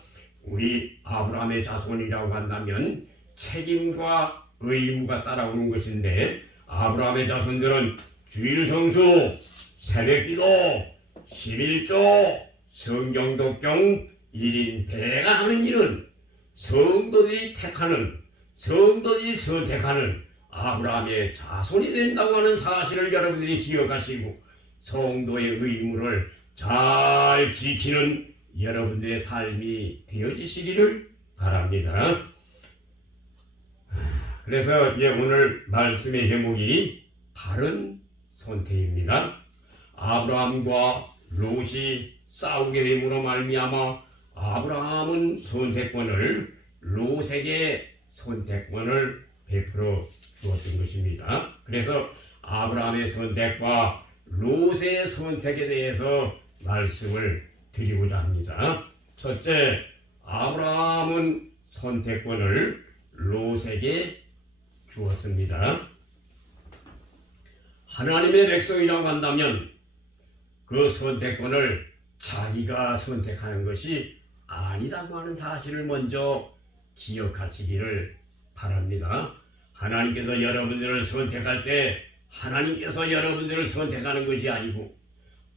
우리 아브라함의 자손이라고 한다면 책임과 의무가 따라오는 것인데, 아브라함의 자손들은 주일 성수, 새벽기도, 11조, 성경 독경, 1인 배가하는 일은 성도들이 선택하는 아브라함의 자손이 된다고 하는 사실을 여러분들이 기억하시고 성도의 의무를 잘 지키는 여러분들의 삶이 되어지시기를 바랍니다. 그래서 이제 오늘 말씀의 제목이 바른 선택입니다. 아브라함과 롯이 싸우게 됨으로 말미암아 아브라함은 선택권을 롯에게 선택권을 베풀어 주었던 것입니다. 그래서 아브라함의 선택과 롯의 선택에 대해서 말씀을 드리고자 합니다. 첫째, 아브라함은 선택권을 롯에게 주었습니다. 하나님의 백성이라고 한다면 그 선택권을 자기가 선택하는 것이 아니다고 하는 사실을 먼저 기억하시기를 바랍니다. 하나님께서 여러분들을 선택할 때 하나님께서 여러분들을 선택하는 것이 아니고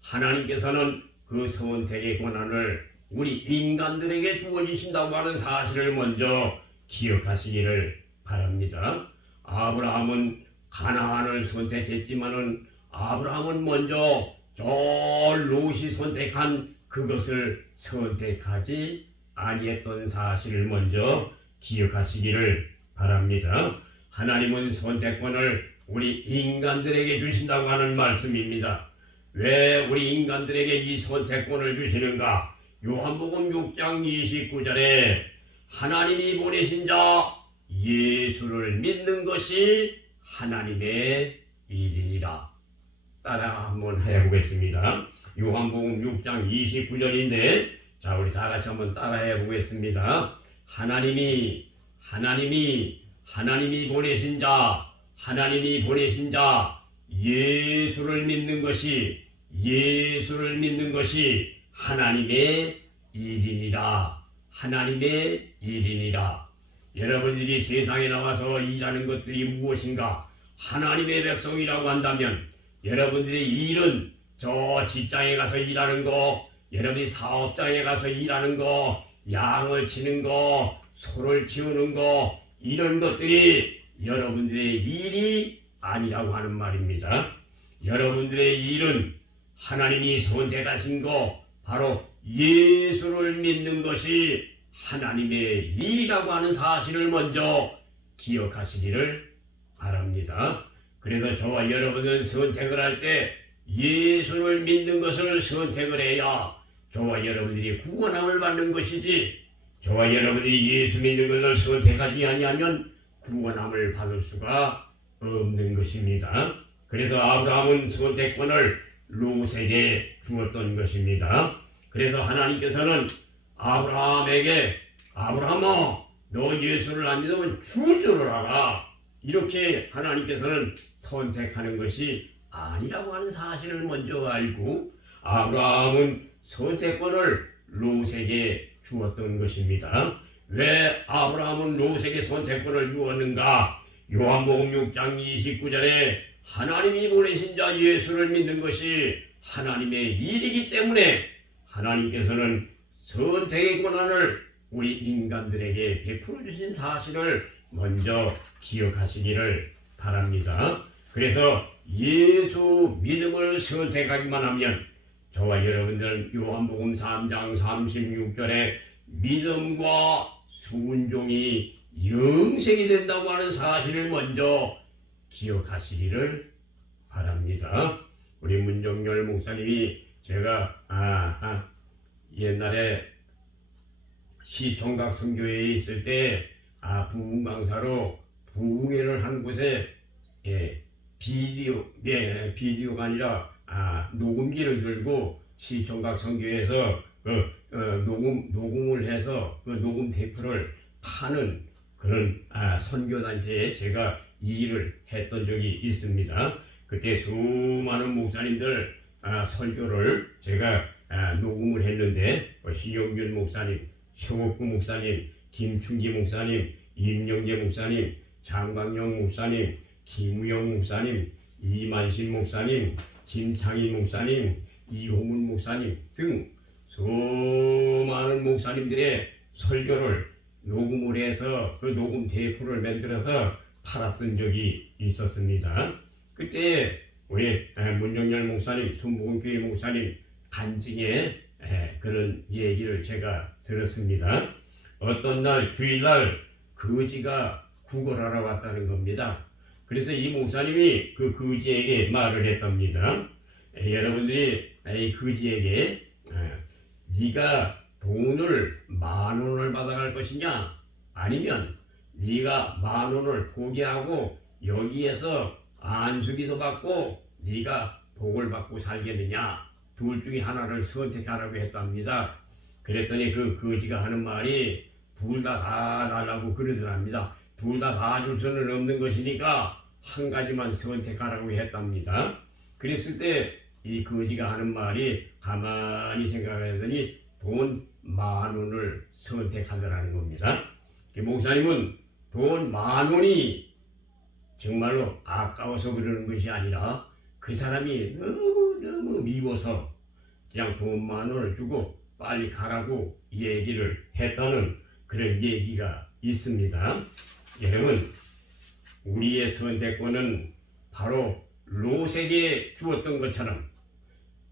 하나님께서는 그 선택의 권한을 우리 인간들에게 주어주신다고 하는 사실을 먼저 기억하시기를 바랍니다. 아브라함은 가나안을 선택했지만은 아브라함은 먼저 저 롯이 선택한 그것을 선택하지 아니했던 사실을 먼저 기억하시기를 바랍니다. 하나님은 선택권을 우리 인간들에게 주신다고 하는 말씀입니다. 왜 우리 인간들에게 이 선택권을 주시는가? 요한복음 6장 29절에 하나님이 보내신 자 예수를 믿는 것이 하나님의 일이니라. 따라 한번 해보겠습니다. 요한복음 6장 29절인데 자 우리 다 같이 한번 따라 해보겠습니다. 하나님이 보내신 자 예수를 믿는 것이 하나님의 일이니라. 여러분들이 세상에 나와서 일하는 것들이 무엇인가? 하나님의 백성이라고 한다면 여러분들의 일은 저 직장에 가서 일하는 거, 여러분이 사업장에 가서 일하는 거, 양을 치는 거, 소를 키우는 거, 이런 것들이 여러분들의 일이 아니라고 하는 말입니다. 여러분들의 일은 하나님이 선택하신 거, 바로 예수를 믿는 것이 하나님의 일이라고 하는 사실을 먼저 기억하시기를 바랍니다. 그래서 저와 여러분은 선택을 할 때 예수를 믿는 것을 선택을 해야 저와 여러분들이 구원함을 받는 것이지, 저와 여러분들이 예수 믿는 것을 선택하지 아니하면 구원함을 받을 수가 없는 것입니다. 그래서 아브라함은 선택권을 롯에게 주었던 것입니다. 그래서 하나님께서는 아브라함에게 아브라함아 너 예수를 안 믿으면 죽을 줄을 알아, 이렇게 하나님께서는 선택하는 것이 아니라고 하는 사실을 먼저 알고 아브라함은 선택권을 롯에게 주었던 것입니다. 왜 아브라함은 롯에게 선택권을 주었는가? 요한복음 6장 29절에 하나님이 보내신 자 예수를 믿는 것이 하나님의 일이기 때문에 하나님께서는 선택의 권한을 우리 인간들에게 베풀어 주신 사실을 먼저 기억하시기를 바랍니다. 그래서 예수 믿음을 선택하기만 하면 저와 여러분들은 요한복음 3장 36절에 믿음과 순종이 영생이 된다고 하는 사실을 먼저 기억하시기를 바랍니다. 우리 문정열 목사님이 제가 옛날에 시청각 선교회에 있을 때 부흥 강사로 부흥회를 한 곳에 비디오가 아니라 녹음기를 들고 시청각 선교회에서 녹음을 해서 그 녹음 테이프를 파는 그런 선교단체에 제가 이 일을 했던 적이 있습니다. 그때 수많은 목사님들 설교를 제가 녹음을 했는데 신용균 목사님, 최옥구 목사님, 김충기 목사님, 임영재 목사님, 장광영 목사님, 김우영 목사님, 이만신 목사님, 김창희 목사님, 이홍훈 목사님 등 수많은 목사님들의 설교를 녹음을 해서 그 녹음 테이프를 만들어서 팔았던 적이 있었습니다. 그때 우리 문정열 목사님, 순복음교회 목사님 간증에 그런 얘기를 제가 들었습니다. 어떤 날 주일날 거지가 구걸하러 왔다는 겁니다. 그래서 이 목사님이 그 거지에게 말을 했답니다. 여러분들이 이 거지에게 네가 돈을 10,000원을 받아갈 것이냐, 아니면 네가 10,000원을 포기하고 여기에서 안수기도 받고 네가 복을 받고 살겠느냐, 둘 중에 하나를 선택하라고 했답니다. 그랬더니 그 거지가 하는 말이 둘 다 달라고 그러더랍니다. 둘 다 줄 수는 없는 것이니까 한 가지만 선택하라고 했답니다. 그랬을 때 이 거지가 하는 말이 가만히 생각했더니 돈 10,000원을 선택하더라는 겁니다. 목사님은 돈 10,000원이 정말로 아까워서 그러는 것이 아니라 그 사람이 너무 미워서 그냥 돈 10,000원을 주고 빨리 가라고 얘기를 했다는 그런 얘기가 있습니다. 여러분, 우리의 선택권은 바로 롯에게 주었던 것처럼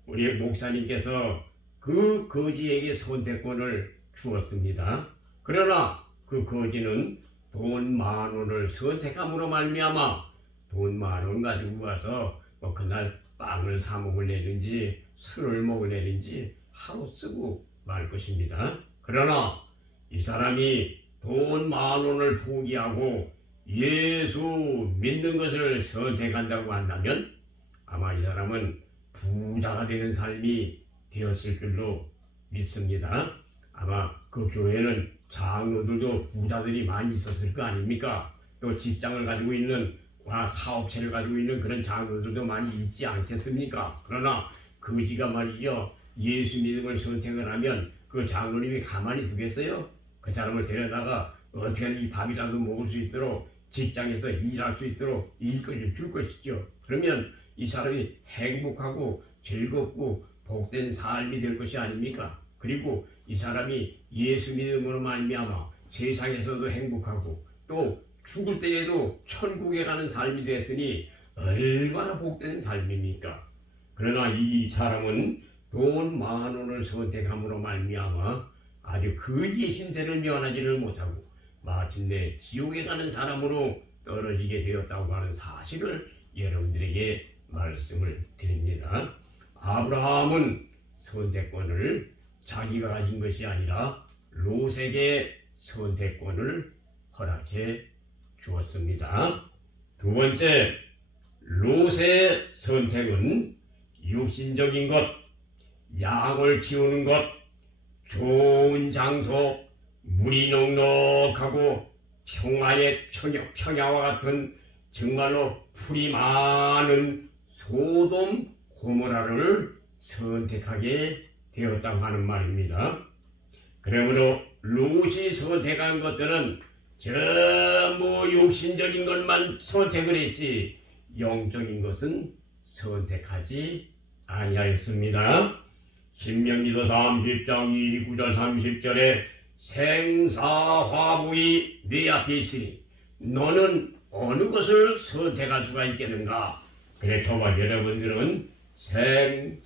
우리 목사님께서 그 거지에게 선택권을 주었습니다. 그러나 그 거지는 돈 10,000원을 선택함으로 말미암아 돈 10,000원 가지고 가서 그날 빵을 사 먹으려는지 술을 먹으려는지 하루 쓰고 말 것입니다. 그러나 이 사람이 돈 10,000원을 포기하고 예수 믿는 것을 선택한다고 한다면 아마 이 사람은 부자가 되는 삶이 되었을 줄로 믿습니다. 아마 그 교회는 장로들도 부자들이 많이 있었을 거 아닙니까? 또 직장을 가지고 있는 사업체를 가지고 있는 그런 장로들도 많이 있지 않겠습니까? 그러나 그지가 말이죠. 예수 믿음을 선택을 하면 그 장로님이 가만히 두겠어요? 그 사람을 데려다가 어떻게든 이 밥이라도 먹을 수 있도록 직장에서 일할 수 있도록 일거리를 줄 것이죠. 그러면 이 사람이 행복하고 즐겁고 복된 삶이 될 것이 아닙니까? 그리고 이 사람이 예수 믿음으로 말미암아 세상에서도 행복하고 또 죽을 때에도 천국에 가는 삶이 됐으니 얼마나 복된 삶입니까? 그러나 이 사람은 돈 10,000원을 선택함으로 말미암아 아주 거지의 신세를 면하지를 못하고 마침내 지옥에 가는 사람으로 떨어지게 되었다고 하는 사실을 여러분들에게 말씀을 드립니다. 아브라함은 선택권을 자기가 가진 것이 아니라 롯에게 선택권을 허락해 주었습니다. 두 번째, 롯의 선택은 육신적인 것, 양을 키우는 것, 좋은 장소, 물이 넉넉하고 평화의 평야와 같은 정말로 풀이 많은 소돔 고모라를 선택하게 되었다고 하는 말입니다. 그러므로 롯이 선택한 것들은 전부 육신적인 것만 선택을 했지 영적인 것은 선택하지 아니하였습니다. 신명기도 30장 29절 30절에 생사화복이 네 앞에 있으니 너는 어느 것을 선택할 수가 있겠는가? 그래 저와 여러분들은 생사화복을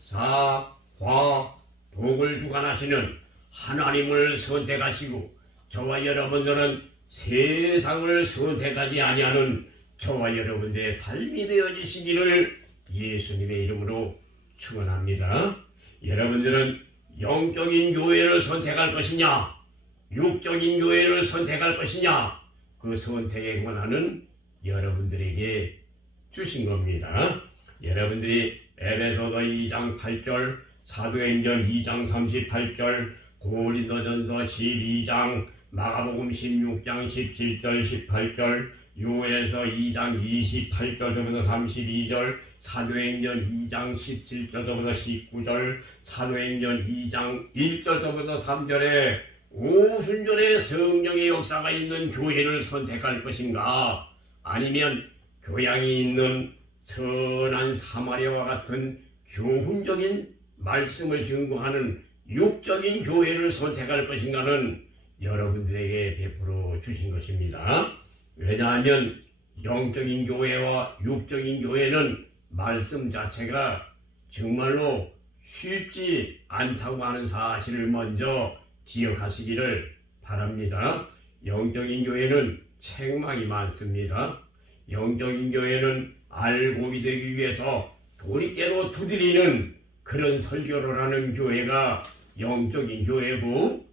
주관하시는 하나님을 선택하시고 저와 여러분들은 세상을 선택하지 아니하는 저와 여러분들의 삶이 되어지시기를 예수님의 이름으로 축원합니다. 여러분들은 영적인 교회를 선택할 것이냐 육적인 교회를 선택할 것이냐 그 선택의 권한은 여러분들에게 주신 겁니다. 여러분들이 에베소서 2장 8절 사도행전 2장 38절 고린도전서 12장 마가복음 16장 17절 18절 요엘서 2장 28절부터 32절 사도행전 2장 17절부터 19절 사도행전 2장 1절부터 3절에 오순절에 성령의 역사가 있는 교회를 선택할 것인가 아니면 교양이 있는 선한 사마리아와 같은 교훈적인 말씀을 증거하는 육적인 교회를 선택할 것인가는 여러분들에게 베풀어 주신 것입니다. 왜냐하면 영적인 교회와 육적인 교회는 말씀 자체가 정말로 쉽지 않다고 하는 사실을 먼저 기억하시기를 바랍니다. 영적인 교회는 책망이 많습니다. 영적인 교회는 알고 되기 위해서 도리깨로 두드리는 그런 설교를 하는 교회가 영적인 교회고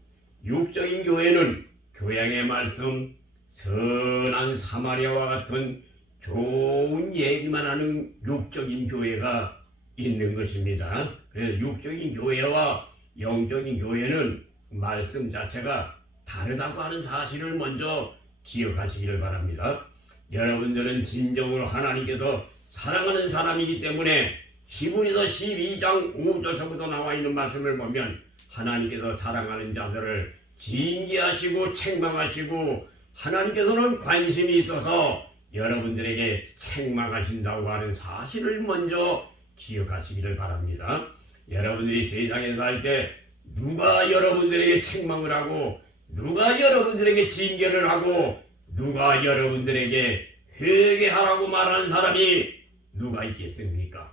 육적인 교회는 교양의 말씀, 선한 사마리아와 같은 좋은 얘기만 하는 육적인 교회가 있는 것입니다. 그래서 육적인 교회와 영적인 교회는 말씀 자체가 다르다고 하는 사실을 먼저 기억하시기를 바랍니다. 여러분들은 진정으로 하나님께서 사랑하는 사람이기 때문에 히브리서 12장 5절서부터 나와 있는 말씀을 보면 하나님께서 사랑하는 자들을 징계하시고 책망하시고 하나님께서는 관심이 있어서 여러분들에게 책망하신다고 하는 사실을 먼저 기억하시기를 바랍니다. 여러분들이 세상에 살 때 누가 여러분들에게 책망을 하고 누가 여러분들에게 징계를 하고 누가 여러분들에게 회개하라고 말하는 사람이 누가 있겠습니까?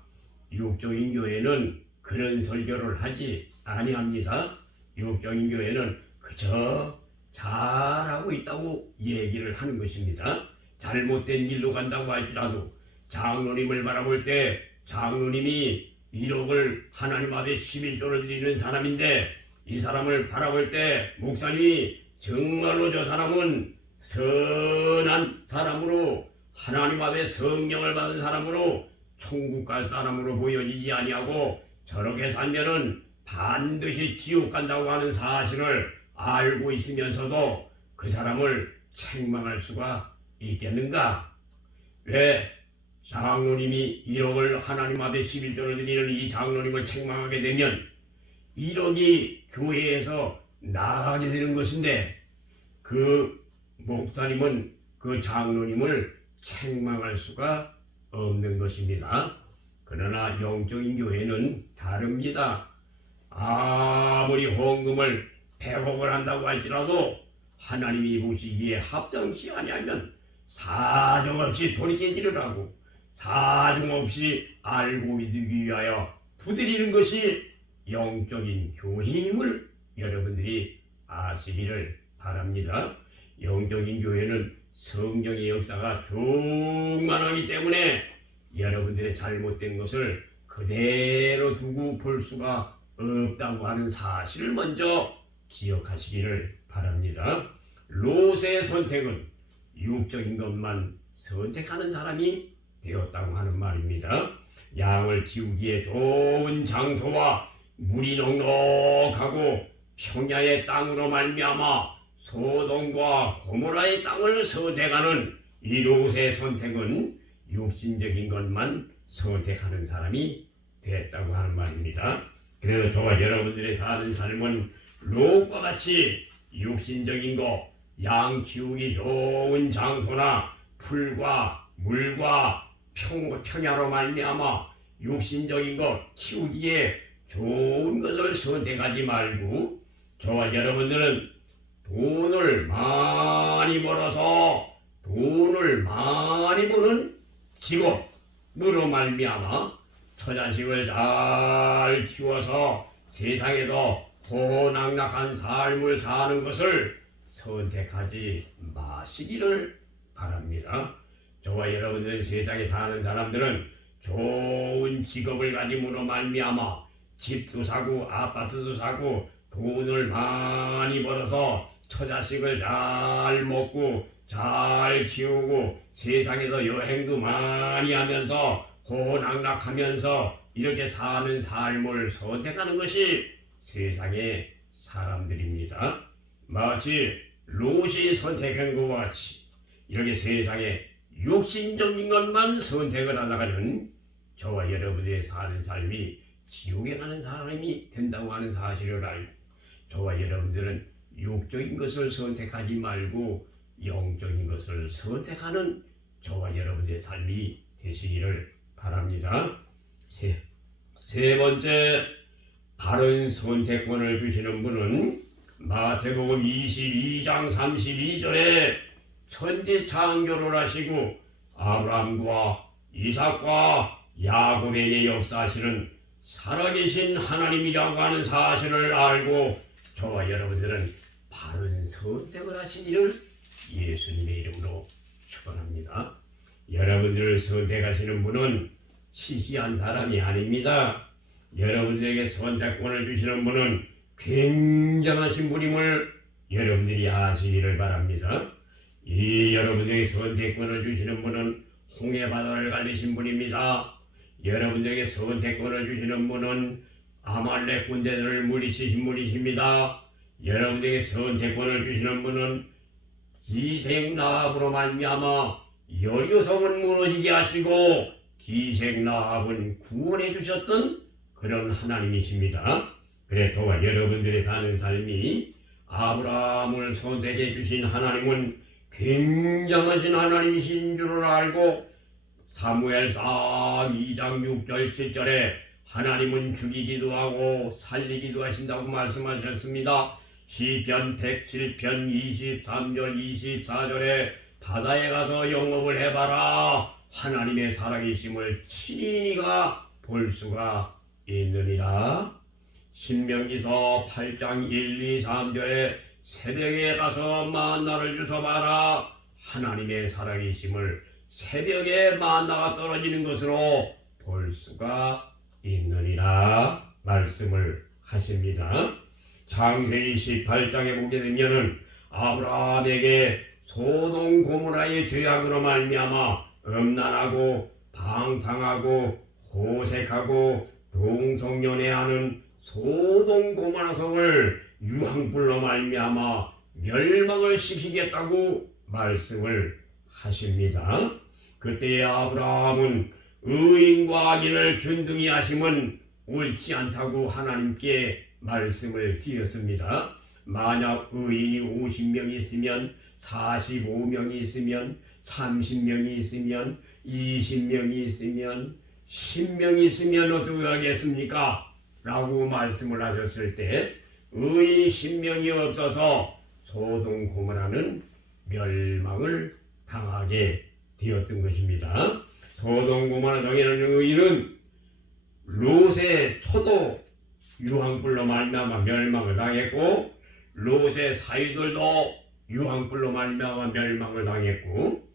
육적인 교회는 그런 설교를 하지 아니합니다. 육적인 교회는 그저 잘하고 있다고 얘기를 하는 것입니다. 잘못된 길로 간다고 할지라도 장로님을 바라볼 때 장로님이 1억을 하나님 앞에 11조를 드리는 사람인데 이 사람을 바라볼 때 목사님이 정말로 저 사람은 선한 사람으로 하나님 앞에 성령을 받은 사람으로 천국 갈 사람으로 보여지지 아니하고 저렇게 살면은 반드시 지옥 간다고 하는 사실을 알고 있으면서도 그 사람을 책망할 수가 있겠는가? 왜 장로님이 1억을 하나님 앞에 11조를 드리는 이 장로님을 책망하게 되면 1억이 교회에서 나가게 되는 것인데 그 목사님은 그 장로님을 책망할 수가 없는 것입니다. 그러나 영적인 교회는 다릅니다. 아무리 헌금을 100억을 한다고 할지라도 하나님이 보시기에 합당치 아니하면 사정없이 돌이키기를 하고 사정없이 알고 믿기 위하여 두드리는 것이 영적인 교회임을 여러분들이 아시기를 바랍니다. 영적인 교회는 성령의 역사가 충만하기 때문에 여러분들의 잘못된 것을 그대로 두고 볼 수가 없다고 하는 사실을 먼저 기억하시기를 바랍니다. 롯의 선택은 육적인 것만 선택하는 사람이 되었다고 하는 말입니다. 양을 키우기에 좋은 장소와 물이 넉넉하고 평야의 땅으로 말미암아 소돔과 고모라의 땅을 선택하는 이 롯의 선택은 육신적인 것만 선택하는 사람이 됐다고 하는 말입니다. 그래서 저와 여러분들의 사는 삶은 롯과 같이 육신적인 것, 양 키우기 좋은 장소나 풀과 물과 평야로 말미암아 육신적인 것 키우기에 좋은 것을 선택하지 말고 저와 여러분들은 돈을 많이 벌어서 돈을 많이 버는 직업으로 말미암아 처자식을 잘 키워서 세상에서 호낙낙한 삶을 사는 것을 선택하지 마시기를 바랍니다. 저와 여러분들 세상에 사는 사람들은 좋은 직업을 가짐으로 말미암아 집도 사고 아파트도 사고 돈을 많이 벌어서 처자식을 잘 먹고 잘 키우고 세상에서 여행도 많이 하면서 호낙낙하면서 이렇게 사는 삶을 선택하는 것이 세상의 사람들입니다. 마치 롯이 선택한 것과 같이 이렇게 세상에 육신적인 것만 선택을 하다가는 저와 여러분의 사는 삶이 지옥에 가는 사람이 된다고 하는 사실을 알고 저와 여러분들은 육적인 것을 선택하지 말고 영적인 것을 선택하는 저와 여러분의 삶이 되시기를 바랍니다. 세 번째 바른 선택권을 주시는 분은 마태복음 22장 32절에 천지 창조를 하시고 아브라함과 이삭과 야곱에게 역사하시는 살아계신 하나님이라고 하는 사실을 알고 저와 여러분들은 바른 선택을 하시기를 예수님의 이름으로 축원합니다. 여러분들을 선택하시는 분은 시시한 사람이 아닙니다. 여러분들에게 선택권을 주시는 분은 굉장하신 분임을 여러분들이 아시기를 바랍니다. 이 여러분에게 선택권을 주시는 분은 홍해 바다를 갈리신 분입니다. 여러분들에게 선택권을 주시는 분은 아말렉 군대들을 물리치신 분이십니다. 여러분에게 선택권을 주시는 분은 기생 라합으로 말미암아 여리고성은 무너지게 하시고 기생 라합은 구원해 주셨던 그런 하나님이십니다. 그래 저와 여러분들이 사는 삶이 아브라함을 선택해 주신 하나님은 굉장하신 하나님이신 줄을 알고 사무엘상 2장 6절 7절에 하나님은 죽이기도 하고 살리기도 하신다고 말씀하셨습니다. 시편 107편 23절 24절에 바다에 가서 영업을 해봐라 하나님의 살아계심을 친히 네가 볼 수가 있느니라. 신명기서 8장 1, 2, 3절에 새벽에 가서 만나를 주워봐라 하나님의 살아계심을 새벽에 만나가 떨어지는 것으로 볼 수가 있느니라 말씀을 하십니다. 창세기 18장에 보게 되면은 아브라함에게 소돔 고모라의 죄악으로 말미암아 음란하고 방탕하고 호색하고 동성연애하는 소돔 고모라 성을 유황불로 말미암아 멸망을 시키겠다고 말씀을 하십니다. 그때의 아브라함은 의인과 악인을 균등히 하심은 옳지 않다고 하나님께 말씀을 드렸습니다. 만약 의인이 50명이 있으면 45명이 있으면 30명이 있으면 20명이 있으면 10명이 있으면 어떻게 하겠습니까? 라고 말씀을 하셨을 때 의인 10명이 없어서 소돔 고모라는 멸망을 당하게 되었던 것입니다. 소돔 고모라 성에는 의인은 롯의 초도 유황불로 말미암아 멸망을 당했고 롯의 사위들도 유황불로 말미암아 멸망을 당했고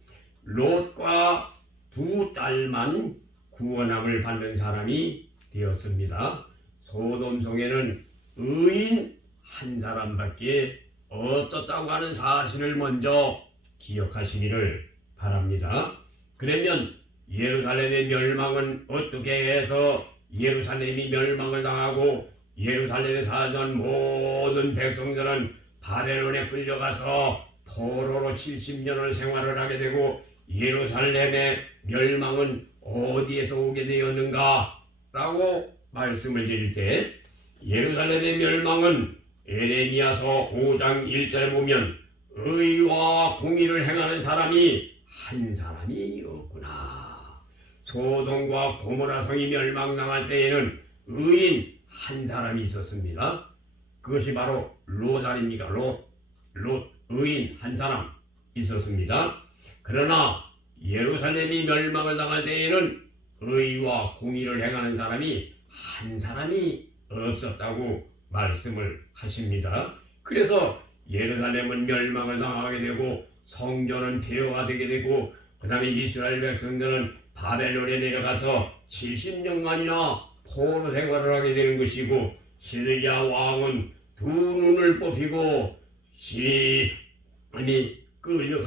롯과 두 딸만 구원함을 받는 사람이 되었습니다. 소돔성에는 의인 한 사람밖에 없었다고 하는 사실을 먼저 기억하시기를 바랍니다. 그러면 예루살렘의 멸망은 어떻게 해서 예루살렘이 멸망을 당하고 예루살렘에 살던 모든 백성들은 바벨론에 끌려가서 포로로 70년을 생활을 하게 되고 예루살렘의 멸망은 어디에서 오게 되었는가? 라고 말씀을 드릴 때 예루살렘의 멸망은 에레미야서 5장 1절에 보면 의와 공의를 행하는 사람이 한 사람이 없구나. 소돔과 고모라 성이 멸망당할 때에는 의인 한 사람이 있었습니다. 그것이 바로 롯 아닙니까? 롯 의인 한 사람 있었습니다. 그러나 예루살렘이 멸망을 당할 때에는 의와 공의를 행하는 사람이 한 사람이 없었다고 말씀을 하십니다. 그래서 예루살렘은 멸망을 당하게 되고 성전은 폐허가 되게 되고 그 다음에 이스라엘 백성들은 바벨론에 내려가서 70년간이나 포로 생활을 하게 되는 것이고 시드기야 왕은 두 눈을 뽑히고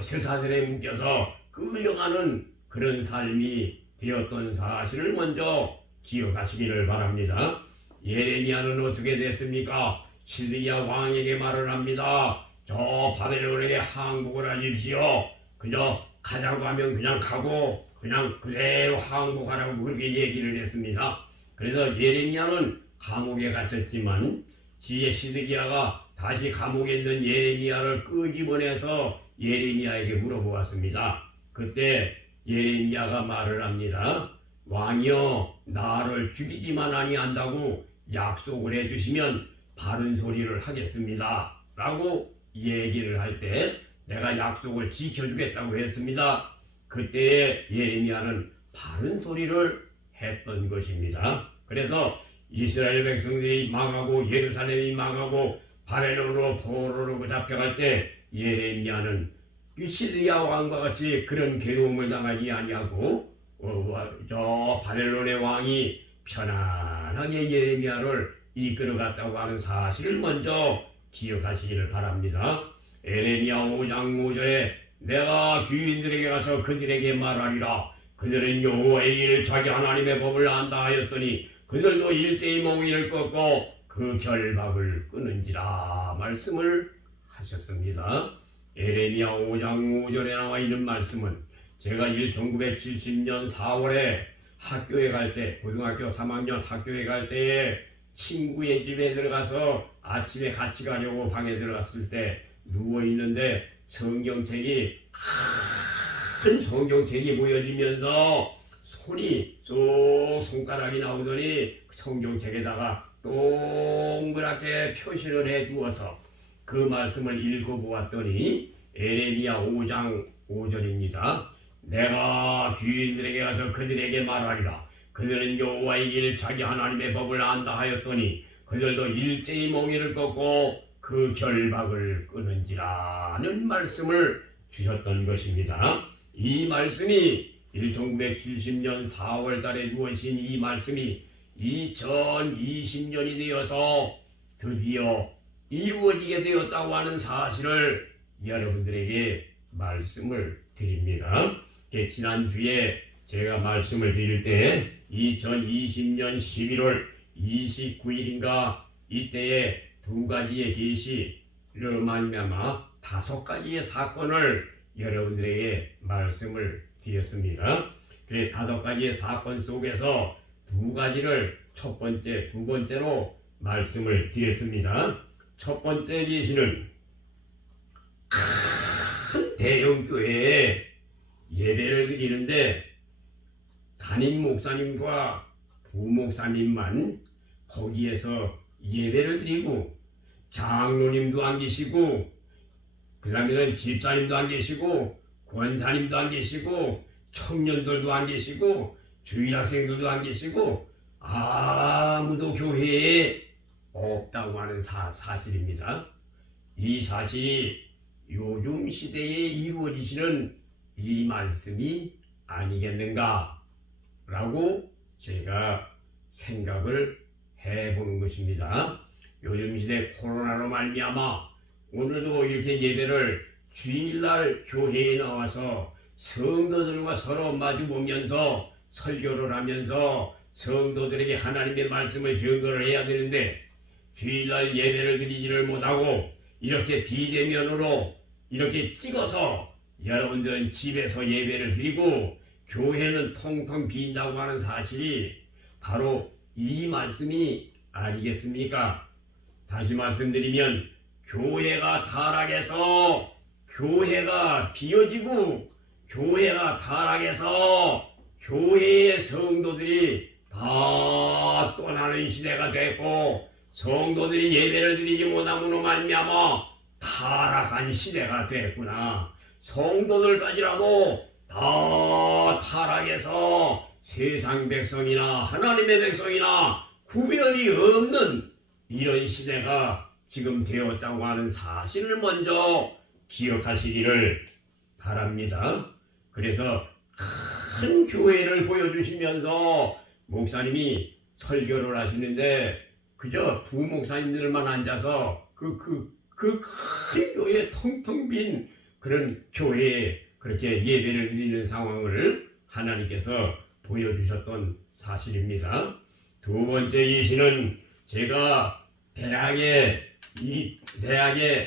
쇠사슬에 묶여서 끌려가는 그런 삶이 되었던 사실을 먼저 기억하시기를 바랍니다. 예레미야는 어떻게 됐습니까? 시드기야 왕에게 말을 합니다. 저 바벨론에게 항복을 하십시오. 그저 가자고 하면 그냥 가고 그냥 그대로 항복하라고 그렇게 얘기를 했습니다. 그래서 예레미야는 감옥에 갇혔지만 시드기야가 다시 감옥에 있는 예레미야를 끄집어내서 예레미야에게 물어보았습니다. 그때 예레미야가 말을 합니다. 왕이여 나를 죽이지만 아니한다고 약속을 해주시면 바른 소리를 하겠습니다. 라고 얘기를 할 때 내가 약속을 지켜주겠다고 했습니다. 그때 예레미야는 바른 소리를 했던 것입니다. 그래서 이스라엘 백성들이 망하고 예루살렘이 망하고 바벨론으로 포로로 잡혀갈 때 예레미야는 시드기야 왕과 같이 그런 괴로움을 당하지 아니하고 저 바벨론의 왕이 편안하게 예레미야를 이끌어갔다고 하는 사실을 먼저 기억하시기를 바랍니다. 에레미야 5장 5절에 내가 귀인들에게 가서 그들에게 말하리라. 그들은 여호와의 일 자기 하나님의 법을 안다 하였더니 그들도 일제히 몽이를 꺾고 그 결박을 끊은지라 말씀을 하셨습니다. 에레미야 5장 5절에 나와 있는 말씀은 제가 1970년 4월에 학교에 갈 때 고등학교 3학년 학교에 갈 때에 친구의 집에 들어가서 아침에 같이 가려고 방에 들어갔을 때 누워있는데 성경책이 큰 성경책이 보여지면서 손이 쏙 손가락이 나오더니 성경책에다가 동그랗게 표시를 해두어서 그 말씀을 읽어보았더니 에레미야 5장 5절입니다. 내가 귀인들에게 가서 그들에게 말하리라. 그들은 여호와의 길 자기 하나님의 법을 안다 하였더니 그들도 일제히 몽이를 꺾고 그 결박을 끊은지라는 말씀을 주셨던 것입니다. 이 말씀이 1970년 4월 달에 주어진 이 말씀이 2020년이 되어서 드디어 이루어지게 되었다고 하는 사실을 여러분들에게 말씀을 드립니다. 지난주에 제가 말씀을 드릴 때 2020년 11월 29일인가 이때에 두 가지의 계시를 말미암아 5가지의 사건을 여러분들에게 말씀을 드렸습니다. 그래 5가지의 사건 속에서 2가지를 첫 번째, 두 번째로 말씀을 드렸습니다. 첫 번째 계시는 큰 대형교회에 예배를 드리는데 담임 목사님과 부목사님만 거기에서 예배를 드리고 장로님도 안 계시고 그 다음에는 집사님도 안 계시고 권사님도 안 계시고 청년들도 안 계시고 주일학생들도 안 계시고 아무도 교회에 없다고 하는 사실입니다. 이 사실이 요즘 시대에 이루어지시는 이 말씀이 아니겠는가 라고 제가 생각을 해보는 것입니다. 요즘 시대 코로나로 말미암아 오늘도 이렇게 예배를 주일날 교회에 나와서 성도들과 서로 마주보면서 설교를 하면서 성도들에게 하나님의 말씀을 증거를 해야 되는데 주일날 예배를 드리지를 못하고 이렇게 비대면으로 이렇게 찍어서 여러분들은 집에서 예배를 드리고 교회는 통통 빈다고 하는 사실이 바로 이 말씀이 아니겠습니까? 다시 말씀드리면 교회가 타락해서 교회가 비어지고 교회가 타락해서 교회의 성도들이 다 떠나는 시대가 됐고 성도들이 예배를 드리지 못함으로 말미암아 타락한 시대가 됐구나. 성도들까지라도 다 타락해서 세상 백성이나 하나님의 백성이나 구별이 없는 이런 시대가 지금 되었다고 하는 사실을 먼저 기억하시기를 바랍니다. 그래서 큰 교회를 보여주시면서 목사님이 설교를 하시는데 그저 부목사님들만 앉아서 그 큰 교회 텅텅 빈 그런 교회에 그렇게 예배를 드리는 상황을 하나님께서 보여주셨던 사실입니다. 두 번째 계시는 제가 대학에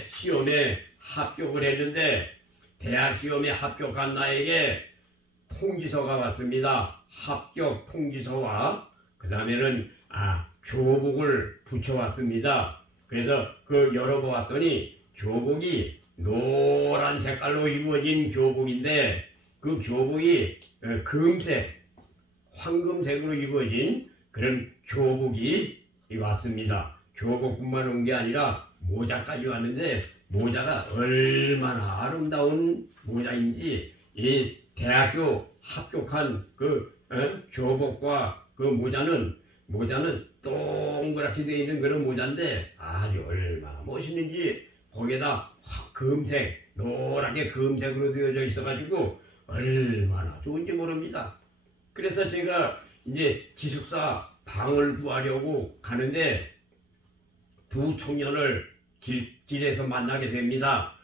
시험에 합격을 했는데 대학 시험에 합격한 나에게 통지서가 왔습니다. 합격 통지서와 그 다음에는 교복을 붙여왔습니다. 그래서 그 열어보았더니 교복이 노란 색깔로 이루어진 교복인데 그 교복이 금색, 황금색으로 이루어진 그런 교복이 왔습니다. 교복뿐만 온 게 아니라 모자까지 왔는데 모자가 얼마나 아름다운 모자인지 이 대학교 합격한 그 교복과 그 모자는 동그랗게 되어 있는 그런 모자인데 아주 얼마나 멋있는지 거기에다 금색, 노랗게 금색으로 되어져 있어가지고 얼마나 좋은지 모릅니다. 그래서 제가 이제 기숙사 방을 구하려고 가는데 두 청년을 길에서 만나게 됩니다.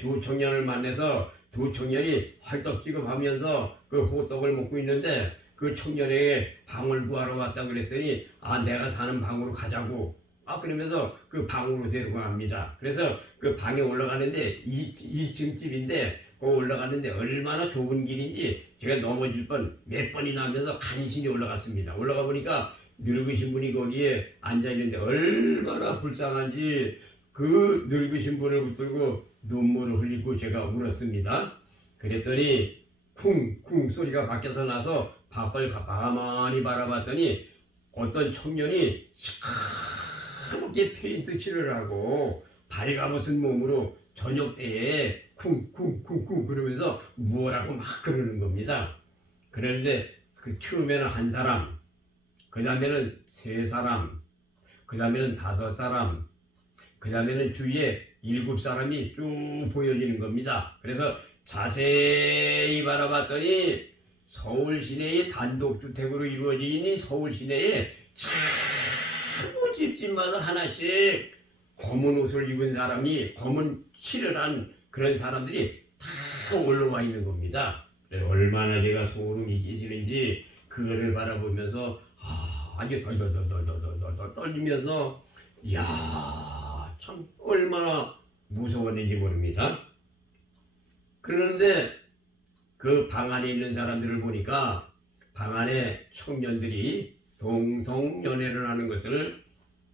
두 청년을 만나서 두 청년이 활떡지겁하면서 그 호떡을 먹고 있는데 그 청년에게 방을 구하러 왔다 그랬더니 내가 사는 방으로 가자고 그러면서 그 방으로 데려갑니다. 그래서 그 방에 올라가는데 2층 집인데 거기 올라가는데 얼마나 좁은 길인지 제가 넘어질 뻔 몇 번이나 하면서 간신히 올라갔습니다. 올라가 보니까 늙으신 분이 거기에 앉아있는데 얼마나 불쌍한지 그 늙으신 분을 붙들고 눈물을 흘리고 제가 울었습니다. 그랬더니 쿵쿵 소리가 밖에서 나서 밖을 가만히 바라봤더니 어떤 청년이 시커멓게 페인트 칠을 하고 발가벗은 몸으로 저녁 때에 쿵쿵쿵쿵 그러면서 뭐라고 막 그러는 겁니다. 그런데 그 처음에는 한 사람, 그 다음에는 세 사람, 그 다음에는 5사람, 그 다음에는 주위에 7사람이 쭉 보여지는 겁니다. 그래서 자세히 바라봤더니 서울 시내의 단독주택으로 이루어진 서울 시내에 전부 집집마다 하나씩 검은 옷을 입은 사람이 검은 칠을 한 그런 사람들이 다 올라와 있는 겁니다. 얼마나 제가 소름이 끼치는지 그거를 바라보면서 아주 덜덜덜덜덜덜 떨리면서 이야 참 얼마나 무서웠는지 모릅니다. 그런데 그 방 안에 있는 사람들을 보니까 방 안에 청년들이 동성연애를 하는 것을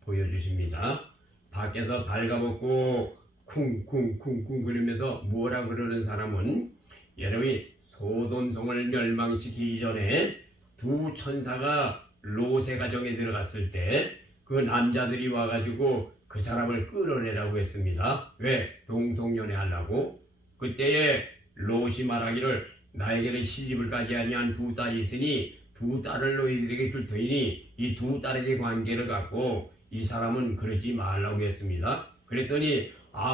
보여주십니다. 밖에서 발가벗고 쿵쿵쿵쿵 그러면서 뭐라 그러는 사람은 여러분이 소돔성을 멸망시키기 전에 두 천사가 롯의 가정에 들어갔을 때 그 남자들이 와가지고 그 사람을 끌어내라고 했습니다. 왜? 동성연애 하려고. 그때에 롯이 말하기를 나에게는 시집을 가지 아니한 두 딸이 있으니 두 딸을 너희들에게 줄 터이니 이 두 딸에게 관계를 갖고 이 사람은 그러지 말라고 했습니다. 그랬더니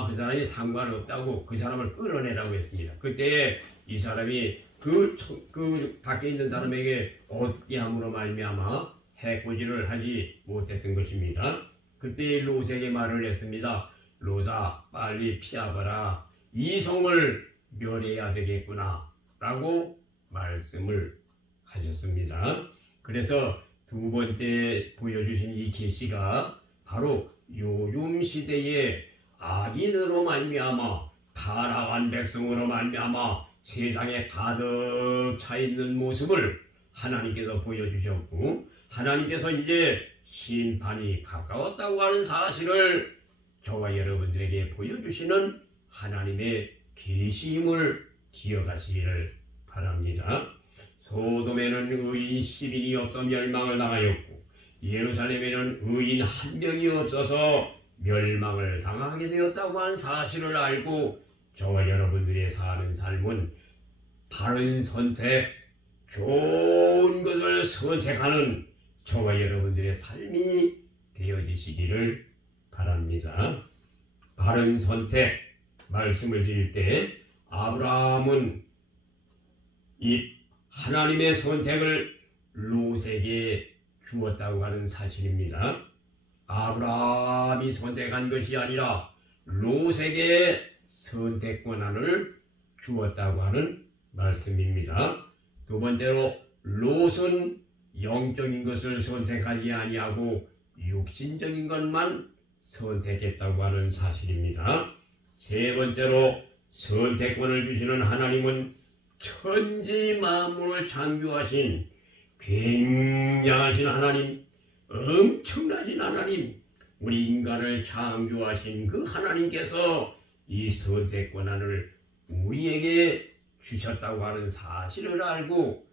그 사람이 상관없다고 그 사람을 끌어내라고 했습니다. 그때에 이 사람이 그 밖에 있는 사람에게 어떻게 함으로 말미암아 해코지를 하지 못했던 것입니다. 그때 롯에게 말을 했습니다. 롯아 빨리 피하거라. 이 성을 멸해야 되겠구나 라고 말씀을 하셨습니다. 그래서 두 번째 보여주신 이 계시가 바로 요즘 시대에 악인으로 말미암아 타락한 백성으로 말미암아 세상에 가득 차 있는 모습을 하나님께서 보여주셨고 하나님께서 이제 심판이 가까웠다고 하는 사실을 저와 여러분들에게 보여주시는 하나님의 계시임을 기억하시기를 바랍니다. 소돔에는 의인 10인이 없어 멸망을 당하였고 예루살렘에는 의인 한 명이 없어서 멸망을 당하게 되었다고 하는 사실을 알고 저와 여러분들의 사는 삶은 바른 선택, 좋은 것을 선택하는 저와 여러분들의 삶이 되어지시기를 바랍니다. 바른 선택 말씀을 드릴 때 아브라함은 이 하나님의 선택을 롯에게 주었다고 하는 사실입니다. 아브라함이 선택한 것이 아니라 롯에게 선택 권한을 주었다고 하는 말씀입니다. 두 번째로 롯은 영적인 것을 선택하지 아니하고 육신적인 것만 선택했다고 하는 사실입니다. 세 번째로 선택권을 주시는 하나님은 천지 만물을 창조하신 굉장하신 하나님, 엄청나신 하나님, 우리 인간을 창조하신 그 하나님께서 이 선택 권한을 우리에게 주셨다고 하는 사실을 알고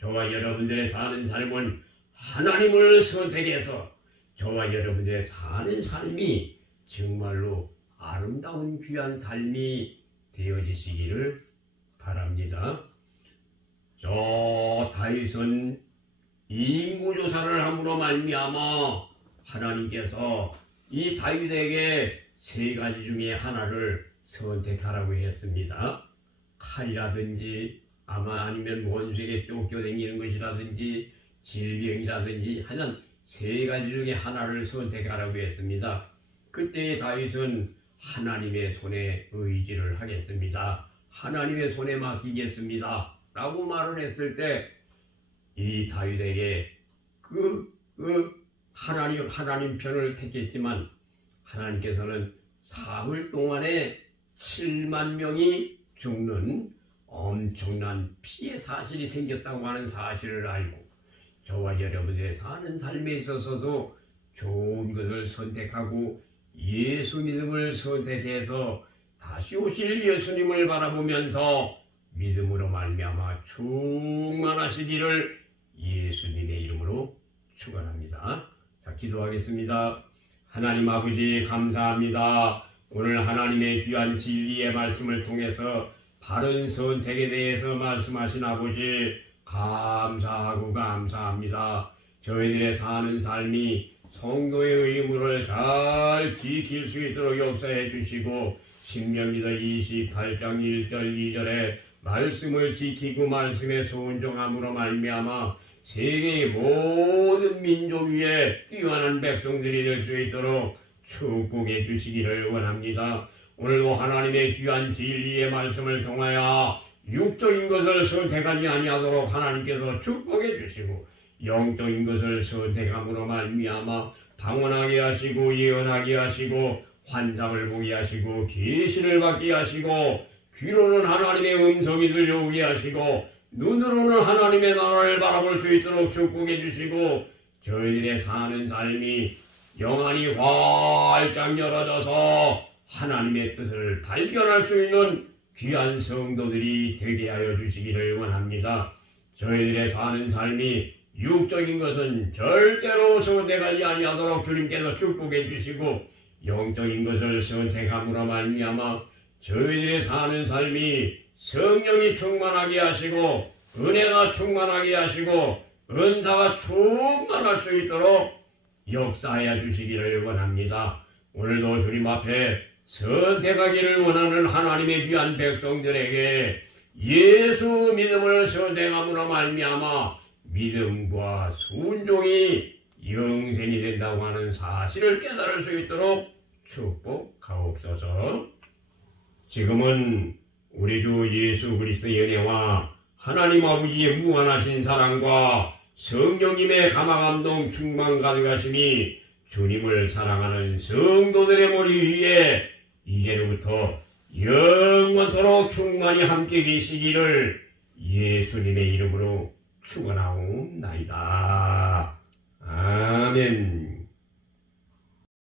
저와 여러분들의 사는 삶은 하나님을 선택해서 저와 여러분들의 사는 삶이 정말로 아름다운 귀한 삶이 되어지시기를 바랍니다. 저 다윗은 인구조사를 함으로 말미암아 하나님께서 이 다윗에게 세 가지 중에 하나를 선택하라고 했습니다. 칼이라든지 아니면 원수에게 쫓겨다니는 것이라든지 질병이라든지 하여튼 세 가지 중에 하나를 선택하라고 했습니다. 그때 다윗은 하나님의 손에 의지를 하겠습니다. 하나님의 손에 맡기겠습니다. 라고 말을 했을 때 이 다윗에게 하나님 편을 택했지만 하나님께서는 사흘 동안에 7만 명이 죽는 엄청난 피해 사실이 생겼다고 하는 사실을 알고 저와 여러분들의 사는 삶에 있어서도 좋은 것을 선택하고 예수 믿음을 선택해서 다시 오실 예수님을 바라보면서 믿음으로 말미암아 충만하시기를 예수님의 이름으로 축원합니다. 자, 기도하겠습니다. 하나님 아버지 감사합니다. 오늘 하나님의 귀한 진리의 말씀을 통해서 바른 선택에 대해서 말씀하신 아버지 감사하고 감사합니다. 저희들의 사는 삶이 성도의 의무를 잘 지킬 수 있도록 역사해 주시고 신명기도 28장 1절 2절에 말씀을 지키고 말씀에 순종함으로 말미암아 세계의 모든 민족 위에 뛰어난 백성들이 될 수 있도록 축복해 주시기를 원합니다. 오늘도 하나님의 귀한 진리의 말씀을 통하여 육적인 것을 선택하지 아니하도록 하나님께서 축복해 주시고 영적인 것을 선택함으로 말미암아 방언하게 하시고 예언하게 하시고 환상을 보게 하시고 계시를 받게 하시고 귀로는 하나님의 음성이 들려오게 하시고 눈으로는 하나님의 나라를 바라볼 수 있도록 축복해 주시고 저희들의 사는 삶이 영안이 활짝 열어져서 하나님의 뜻을 발견할 수 있는 귀한 성도들이 되게 하여 주시기를 원합니다. 저희들의 사는 삶이 육적인 것은 절대로 선택하지 아니하도록 주님께서 축복해 주시고 영적인 것을 선택함으로 말미암아 저희들의 사는 삶이 성령이 충만하게 하시고 은혜가 충만하게 하시고 은사가 충만할 수 있도록 역사하여 주시기를 원합니다. 오늘도 주님 앞에 선택하기를 원하는 하나님의 귀한 백성들에게 예수 믿음을 선택함으로 말미암아 믿음과 순종이 영생이 된다고 하는 사실을 깨달을 수 있도록 축복하옵소서. 지금은 우리 주 예수 그리스도의 은혜와 하나님 아버지의 무한하신 사랑과 성령님의 감화감동 충만 가득하심이 주님을 사랑하는 성도들의 머리 위에 이제로부터 영원토록 충만히 함께 계시기를 예수님의 이름으로 축원하옵나이다. 아멘.